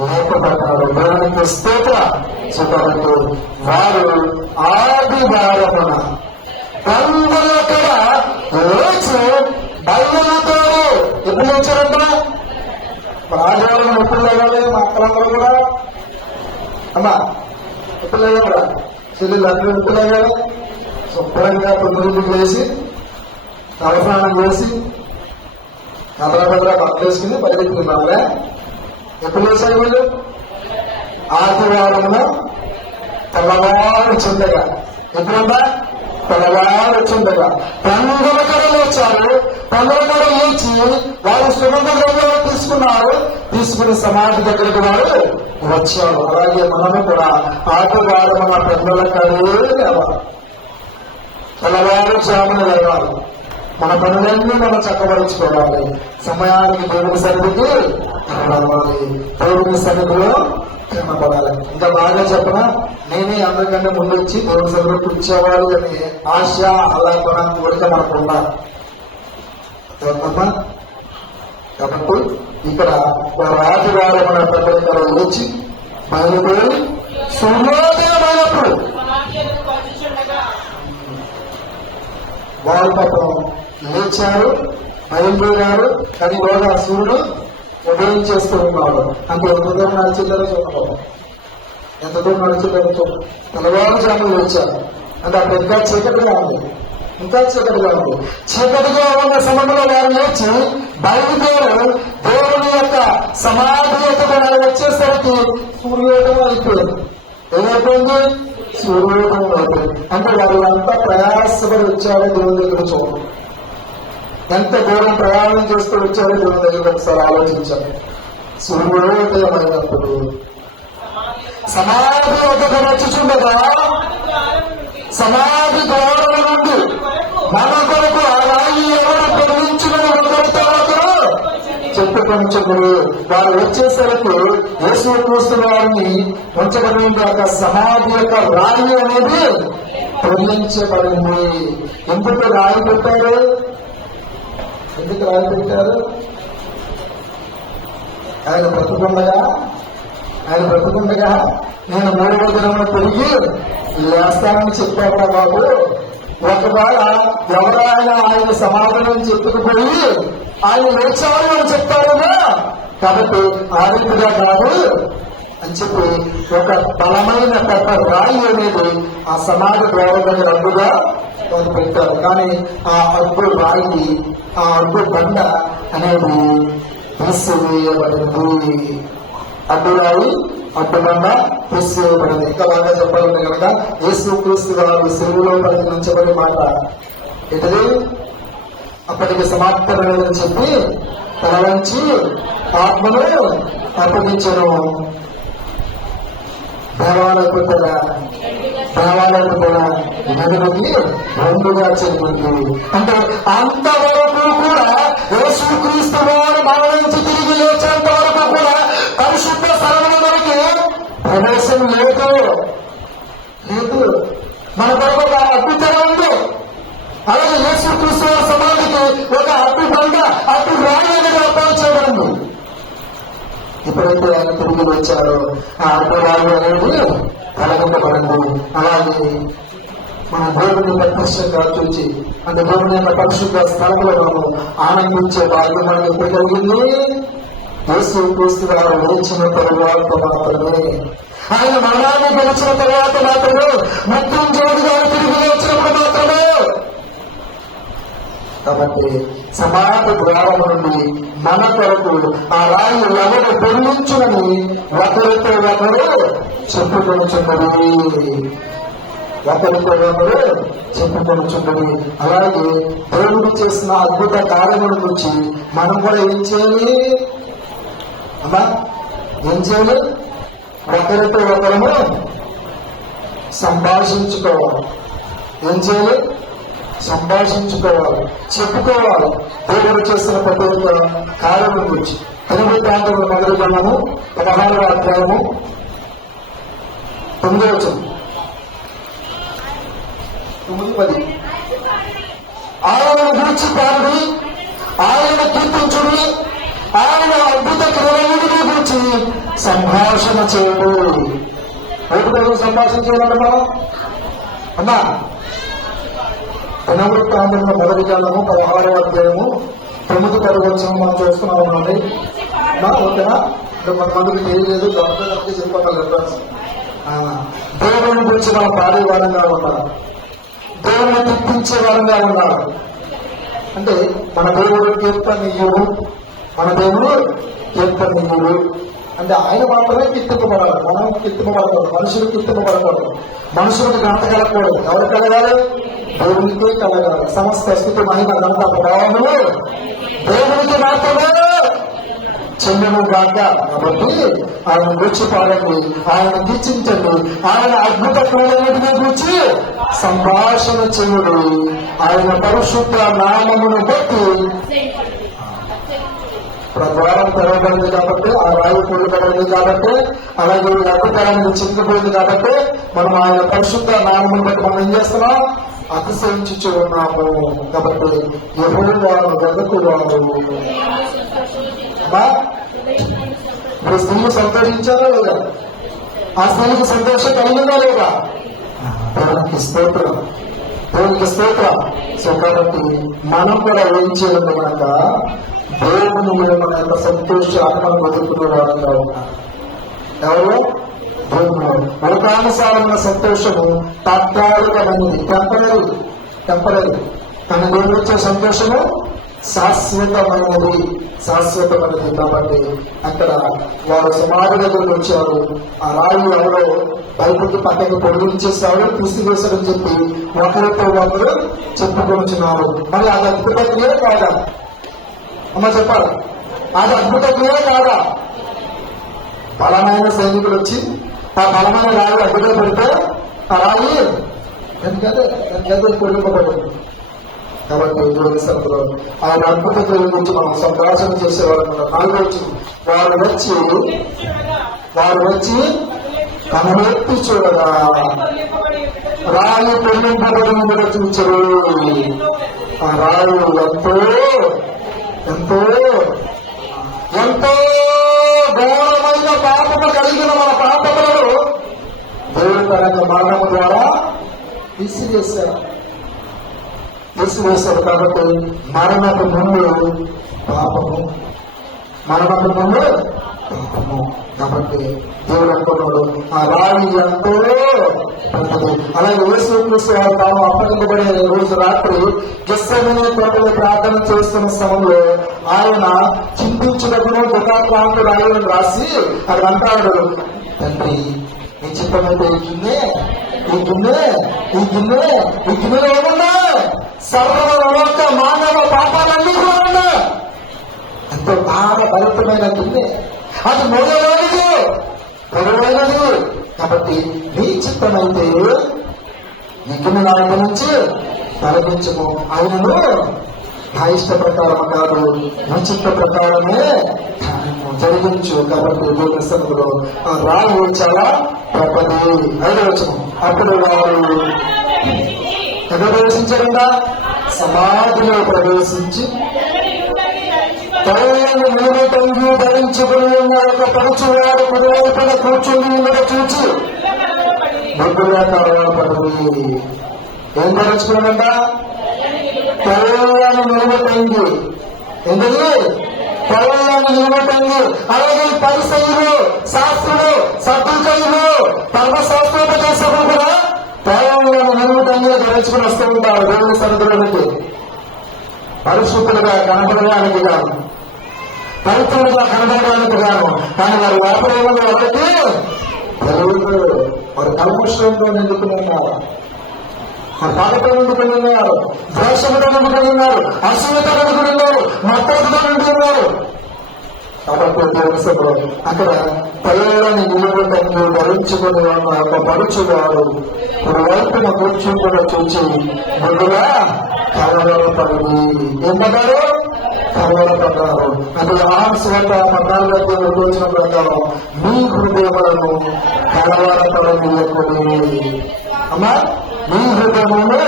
లేపబడ్డాడు. దేవునికి స్తోత్రం. చెప్పాలంటే వారు ఆదివారమున అందరూ లేచి బయలుదేరారు. ఎప్పుడు లేచారంట? ఆదివారం ఎప్పుడు లేవాలి? మా అక్కలందరూ కూడా అమ్మా ఎప్పుడు లేవరా? చెల్లెలు అందరూ ఎప్పుడు లేవాలి? శుభ్రంగా 9 వేసి తలస్నానం చేసి కదలబద్ర పక్కలేసుకుని పరిగెత్తుకున్నారా? ఎప్పుడు వేసారు వీళ్ళు? ఆదివారంలో తెల్లవారు చిందగా. ఎప్పుడన్నా? తెల్లవారు చిందగా పండుగ లేచారు. పండుగ లేచి వారు సుగంధ ద్రవ్యాలు తీసుకుని సమాధి దగ్గరికి వారు వచ్చారు. అలాగే మనము కూడా ఆదివారం మన పెద్దల కడే లేవాలి. తెల్లవారు జామున లేవాలి. మన పనులన్నీ మనం చక్కబరుచుకోవాలి. సమయానికి దేవుని సన్నిధికి రావాలి. దేవుని సన్నిధిలో కనపడాలి. ఇంకా బాగా చెప్పనా, నేనే అందరికంటే ముందు వచ్చి దేవుని సన్నిధిలో కూర్చోవాలి అనే ఆశ, అలా మన కోరిక మనకు ఉండాలి. కాబట్టి ఇక్కడ ఆదివారం మన పెద్దల వచ్చి బయలుదేరి సూర్యోదయమైనప్పుడు వారు పాపం లేచారు, బయలుదేరారు. కానీ ఇవాళ సూర్యుడు ఉదయం చేస్తూ ఉన్నాడు. అంటే ఎంత దూరం నడిచిందో చూడడం, ఎంత దూరం నడిచిందో చూడండి. తెల్లవారుజామున లేచారు. అంటే అప్పుడు ఇంకా చీకటిగా ఉంది, ఇంకా చీకటిగా ఉంది. చీకటిగా ఉన్న సమయంలో వారు లేచి బయలుదేరు దేవుని యొక్క సమాధి యొక్క వచ్చేసరికి సూర్యోదయం అయిపోయింది. ఏమైపోయింది? సూర్యోదయం అయిపోయింది. అంటే వారు అంతా ప్రయాసపడి వచ్చారో దేవుని దగ్గర చూడండి. ఎంత దూరం ప్రయాణం చేస్తూ వచ్చారో దేవుని దగ్గర ఒకసారి ఆలోచించారు. సూర్యోదయం అయినప్పుడు సమాధి వద్దకు వచ్చుచుండగా సమాధి ద్వారం నుండి మన కొరకు ఆ రాయి ఎవరు పొందించుకుని ఒకరితో ఒకరు చెప్పుకొంచుకుని వారు వచ్చేసరికి యేసుక్రీస్తు వారిని ఉంచబడిన యొక్క సమాధి యొక్క రాయి అనేది పొందించబడింది. ఎందుకు రాయి పెట్టారు? ఎందుకు రాయి పెట్టారు? ఆయన బ్రతుకుండగా నేను 3వ దినమున తిరిగి లేస్తానని చెప్పారా బాబు? ఒకవేళ ఎవరైనా ఆయన సమాధానం చెప్పుకుపోయి ఆయన లేచారు అని చెప్తారుగా, కాబట్టి ఆ రీతిగా కాదు అని చెప్పి ఒక బలమైన పెద్ద రాయి అనేది ఆ సమాధి ద్వారం దగ్గర అడ్డుగా వారు పెట్టారు. కానీ ఆ అడ్డు రాయి, ఆ అడ్డు బండ అనేది తీసివేయబడింది. అడ్డు రాయి, అడ్డు బండ తీసివేయబడింది. ఇంకా బాగా చెప్పాలంటే కనుక యేసుక్రీస్తు వారు శిలువలో పరిగణించబడి మాట ఏంటది? అప్పటికి సమాప్తమైనదని చెప్పి తల వంచి ఆత్మను అప్పగించను. దేవాలయకు కూడా వెనుకకి 2గా చెప్పింది. అంటే అంతవరకు కూడా యేసుక్రీస్తు వారు మరణించి తిరిగి లేచేంత వరకు కూడా పరిశుద్ధ స్థలంలోకి ప్రవేశం లేదు. మన కొరకు ఒక అద్భుతం ఉంది. అలాగే యేసుక్రీస్తు వారి సమాధికి ఒక అద్భుతంగా అడ్డు రాయి అనేది ఏర్పాటు చేయబడింది. ఎప్పుడైతే ఆయన తిరిగి వచ్చారో ఆ అడ్డరాయి అనేది కలగబడింది. అలాగే మన దేవుని ప్రత్యక్షంగా చూచి అంటే దేవుని యొక్క పరిశుద్ధ స్థలంలో మనం ఆనందించే భాగ్యం మనకు ఎప్పుడు కలిగింది? యేసుక్రీస్తు వారు లేచిన తరువాత మాత్రమే, ఆయన మరణాన్ని గెలిచిన తరువాత మాత్రమే, మృత్యుంజయుడు గారు తిరిగి లేచినప్పుడు మాత్రమే. కాబట్టి సమాధి ద్వారం నుండి మన కొరకు ఆ రాయి ఎవరు పొందించునని ఒకరితో ఒకరు చెప్పుకొనుచున్నది. అలాగే దేవుడు చేసిన అద్భుత కార్యముల గురించి మనం కూడా ఏం చేయాలి అమ్మా? ఏం చేయాలి? ఒకరితో ఒకరము సంభాషించుకోవాలి. ఏం చేయాలి? సంభాషించుకోవాలి, చెప్పుకోవాలి దేవుడు చేసిన ప్రతి ఒక్క కార్యం గురించి. 8 ప్రాంతంలో మొదలు గ్రంథము 16వ అధ్యాయము 9వ వచనం 9-10. ఆయన గురించి పాడి చేయండి. ఒకటి సంభాషణ చేయాలంటే మనం అమ్మా దినవృత్తాంతంలో మొదటి కాలము 16వ అధ్యాయము 9 వచనం మనం చూస్తున్నామండి. ఓకేనా? కొంతమందికి తెలియలేదు, గవర్నమెంట్ చెప్పగలరు. దేవుని గురించి మనం పాడే వారంగా ఉన్నారు, దేవుని తిప్పించే వారంగా ఉన్నారు. అంటే మన దేవుడు కీర్తనీయుడు, మన దేవుడు కీర్తనీయుడు అంటే ఆయన మాత్రమే కీర్తింపబడాలి. మనం కీర్తింపబడకూడదు, మనుషులు కీర్తింపబడకూడదు, మనుషులకు ఘనత కలగకూడదు. ఎవరు కలగాలి? దేవునికే కలగాలి. సమస్త స్థితి మహిమ ఘనత ప్రభావములు దేవునికి మాత్రమే చెందను గాక. కాబట్టి ఆయన గురించి పాడండి, ఆయన కీర్తించండి, ఆయన అద్భుత క్రియలన్నిటిని గురించి సంభాషణ చేయుడు. ఆయన పరిశుద్ధ నామమును బట్టి ద్వారం తెరవబడింది కాబట్టి, ఆ రాయి కూడబడింది కాబట్టి, అలాగే అద్భుతానికి చింతపోయింది కాబట్టి మనం ఆయన పరిశుద్ధ నామమును బట్టి మనం ఏం చేస్తున్నాం? అతిశయించుచు ఉన్నాము. కాబట్టి యెహోవాను వెదకువారు. ఇప్పుడు స్త్రీలు సంతోషించారా లేదా? ఆ స్త్రీలకు సంతోషం కలిగిందా లేదా? దేవునికి స్తోత్రం, దేవునికి స్తోత్రం. సో కాబట్టి మనం కూడా ఏం చేయాలి? కనుక దేవుని మీద మన యొక్క సంతోషాన్ని మనం వదులుకునే వారంగా ఉన్నాం. ఎవరు? దేవుడు. లోకానుసారమైన సంతోషము తాత్కాలికమైనది, టెంపరీ. కానీ దేవుడు వచ్చే సంతోషము శాశ్వతమైనది. కాబట్టి అక్కడ వారు సమాధి దగ్గరకు వచ్చారు. ఆ రాయి ఎవరో బయటకి పక్కకి పొడిగించేసాడు, తీసివేశాడని చెప్పి ఒకరితో ఒకరు చెప్పుకొచ్చున్నారు. మరి అది అద్భుత క్రియ కాదా? అమ్మ చెప్పాలి, అది అద్భుత క్రియ కాదా? బలమైన సైనికులు వచ్చి ఆ బలమైన రాయి అడ్డుగా పెడితే ఆ రాయి ఎందుకంటే కొడుకోబడింది. కాబట్టి దేవుని సన్నిధిలో ఆయన అద్భుత క్రియల గురించి మనం సంభాషణ చేసేవారు. వారు వచ్చి కనబెట్టి చూడగా రాయి పొందింపబడిన చూచరు. ఆ రాయి ఎంతో ఘోరమైన పాపము కలిగిన మన పాపములను దేవుడు తన మరణము ద్వారా తీసివేశారు. కాబట్టి మరణకు ముందు పాపము, కాబట్టి దేవుడు అనుకున్నాడు ఆ రాయి ఎంతో పెద్దది. అలాగే యేసుక్రీస్తు వారు తాను అప్పగింపబడే రోజు రాత్రి గెత్సేమనే తోటలో ప్రార్థన చేస్తున్న సమయంలో ఆయన చింతించుటకును దుఃఖాక్రాంతుడు ఆయన రాసి అక్కడ అంటాడు, తండ్రి నీ చిత్తమైతే ఈ గిన్నెలో ఏమున్నా సర్వలోక మానవ పాపాలన్నీ కూడా ఉన్నా. ఎంతో బలమైన గిన్నె, అది మొదలైనది. కాబట్టి నీ చిత్తమైతే ఈ గిన్నె నాయకు నుంచి తొలగించము. ఆయనను నా ఇష్ట ప్రకారం కాదు, నీ చిత్త ప్రకారమే జరిగించు. కాబట్టి దేవుని సన్నిధిలో ఆ రాయి చాలా గొప్పది. 5వ వచనం, అప్పుడు వారు ఎక్కడ ప్రవేశించారంట? సమాధిలో ప్రవేశించి తలను నిలబెట్టంగి ధరించుకుని ఉన్న ఒక పరుచువాడు కుడివైపున కూర్చుని ఉన్నది చూచి బొడ్డుగా కలవపడింది. ఏం ధరించుకున్నాడంట? తలను నిలబెట్టంగి. ఎందుకు తలను నిలబెట్టంగి? అలాగే పరిసయ్యులు, శాస్త్రులు, సద్దుకయ్యులు, ధర్మశాస్త్రోపదేశకులు కూడా తలను నిలబెట్టంగి ధరించుకుని వస్తూ ఉంటారు దేవుని సన్నిధిలోకి. పరిశుద్ధులుగా కనబడడానికి కాదు, పవిత్రులుగా కనబడడానికి కాదు. కానీ వారి వ్యాపారంలో ఎవరికి తెలియదు. వారు కల్ముషంతో నిండుకుని ఉన్నారు, వారు పాపతో నిండుకుని ఉన్నారు, ద్వేషంతో నిండుకుని ఉన్నారు, అసూయతో నిండుకుని ఉన్నారు, మత్తతో నిండుకుని ఉన్నారు. కాబట్టి దేవుని అక్కడ తలని నిలబెట్టండి ధరించుకుని ఉన్న ఒక పరుచువాడు కుడివైపున కూర్చుని చూచి ముందుగా కలవరపడి ఏమన్నారు? కలవరపడ్డారు. అంటే ఆశ్రత 14వ వచ్చిన ప్రకారం మీ హృదయములను కలవరపడనీయకుడి. అమ్మా, మీ హృదయములు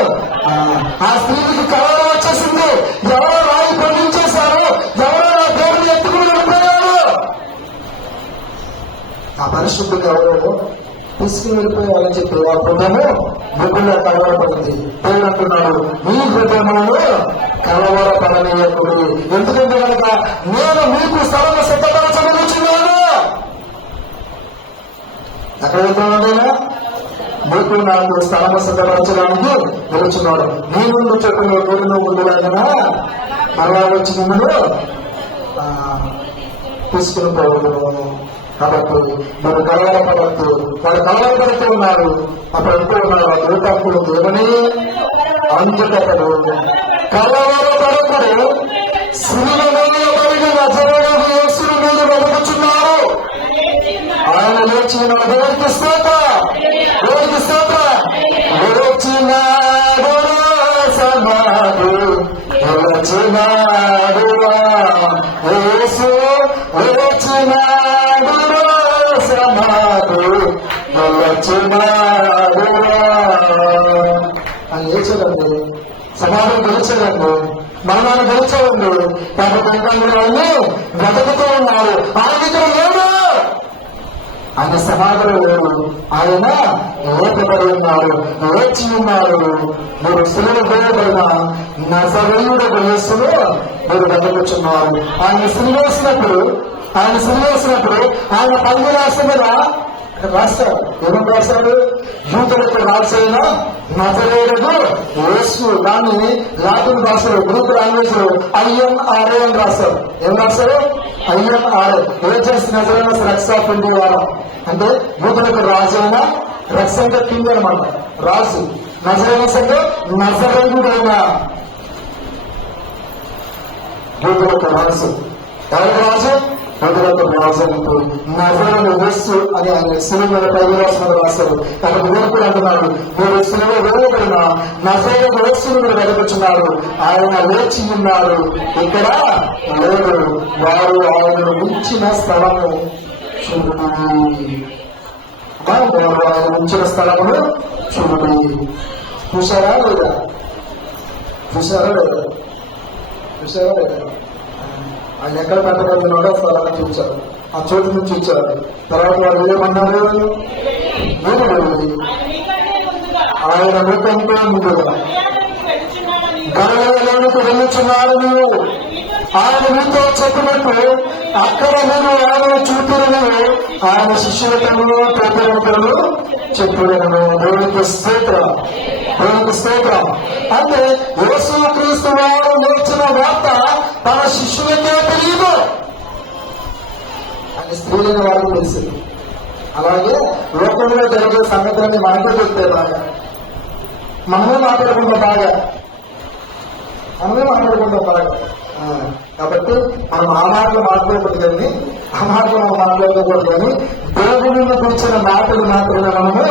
ఆ స్త్రీకి కలవరం వచ్చేసింది. ఎవరో రాయి పొందించేశారు, ఎవరో దేవుడిని ఎత్తుకుని వెళ్ళిపోయారు. ఆ పరిశుద్ధ పరిశుద్ధుడు ఎవరో తీసుకుని వెళ్ళిపోయాలని చెప్పి వారి హృదయము మృగుల్లో కలవరపడింది. దేవుడు అంటున్నాడు, మీ హృదయములను కలవరపడనీయకుడు. ఎందుకంటే కనుక నేను మీకు స్థలము సిద్ధపరచగలుగుతున్నాను. అక్కడ వెళ్తున్నాడైనా మీకు నాకు స్థలము సిద్ధపరచడానికి వెళుచున్నాడు. నీ ముందు చెట్టులో కోరిన ముందులాగా మరలా వచ్చి మిమ్మల్ని తీసుకుని పోవడం. కాబట్టి మీరు కలవరపడద్దు. వాడు కలవరపడుతూ ఉన్నారు. అప్పుడు అంటూ ఉన్నారు, ఆ దూతప్పుడు దేవుని అంతుటప్పుడు కలవరపడకుడు, శిలువలో పడిన నజరేయుడైన యేసును మీరు వెతుకుచున్నారు. ఆయన లేచి ఉన్నాడు. దేవునికి స్తోత్రం, దేవునికి స్తోత్రం. లేచినాడు సమాధి లేచినాడు యేసు లేచినాడు సమాధి లేచినాడు. ఆయన లేచాడండి, సమాధం గెలిచాడండి, మరణాన్ని గెలిచాడండి. కాబట్టి ఇంకా అన్ని వెతుకుతూ ఉన్నారు. ఆయన ఇక్కడ లేడు, ఆయన సమాధిలో లేడు, ఆయన లేపబడి ఉన్నారు, లేచి ఉన్నారు. మీరు శిలువ వేయబడిన నజరేయుడు యేసును మీరు వెతుకుచున్నారు. ఆయన సిలువేసినప్పుడు ఆయన పల్లి రాసి మీద రాస్తాడు. ఏమని రాశాడు? యూదులకు రాసైన నజరేయుడు యేసు. దాన్ని లాటిన్ భాషలో, గ్రీక్ లాంగ్వేజ్ లో INRA అని రాశారు. ఏం రాశారు? INRA. ఏజెన్స్ నజరేయుడు రెక్స్ ఆఫ్ ఇండియా. అంటే యూదులకు రాజైన, రెక్స్ అంటే కింగ్ అనమాట, రాజు. నజరేయుడు అంటే నజరేయుడైన యూదులకు రాజు. ఎవరు రాజు? యూదులకు రాజు అంటూ నజరేయుడు యేసు అని ఆయన సిలువ రాశారు. కాబట్టి మీరు కూడా అంటున్నాడు, మీరు సిలువ వేయబడిన నజరేయుడు యేసును మీరు వెతుకుచున్నారు. ఆయన లేచి ఉన్నారు, ఇక్కడ లేడు. వారు ఆయనను ఉంచిన స్థలము చూడండి. ఆయన ఉంచిన స్థలమును చూడండి. చూశారా లేదా? ఆయన ఎక్కడ పెట్టబడుతున్నాడో స్థలాన్ని చూశారు, ఆ చోటు నుంచి చూశారు. తర్వాత వాళ్ళు ఏమన్నారు? ఆయన మీకంటే ముందుగా గలిలయలోనికి వెళ్ళుచున్నారు. ఆయన మీతో చెప్పినట్టు అక్కడ మీరు ఆయన చూపినను ఆయన శిష్యులను పేదలను చెప్పినను. దేవునికి స్తోత్రం, దేవునికి స్తోత్రం. అంటే యేసు క్రీస్తు వారు నేర్చిన వార్త తన శిష్యులకే తెలియదు, ఆయన స్త్రీలైన వారికి తెలిసింది. అలాగే లోకంలో జరిగే సంగతులన్నీ మనకే చెప్తే బాగా మనమే మాట్లాడుకుంటాం బాగా. కాబట్టి మనం ఆ మాటలు మాట్లాడకూడదు, కానీ ఆ మాటలు మనం మాట్లాడకూడదు, కానీ దేవుని కూర్చున్న మాటలు మాత్రమే మనము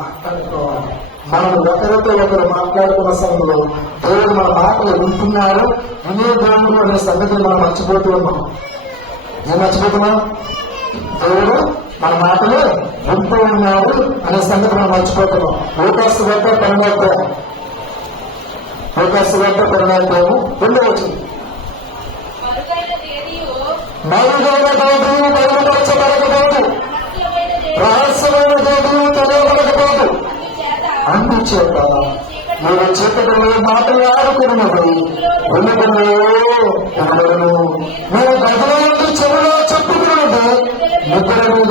మాట్లాడుకోవాలి. మనం ఒకరితో ఒకరు మాట్లాడుకున్న సమయంలో దేవుడు మన మాటలు వింటున్నారు, వినే దేవుడు అనే సంగతిని మనం మర్చిపోతూ ఉన్నాం. ఏం మర్చిపోతున్నాం? దేవుడు మన మాటలు వింటూ ఉన్నాడు అనే సంగతి మనం మర్చిపోతున్నాం. లోకాసు గట్ట పరిణామం ఉండవచ్చు. మరుగైన దేవుడు బయలుపరచబడకపోదు, రహస్యమైన దేవుడు తెలియబడకపోదు. అందుచేత మీరు చీకటిలో మాట్లాడుకున్నది మీరు గదిలో చెవులో చెప్పుకున్నది నిద్ర మీద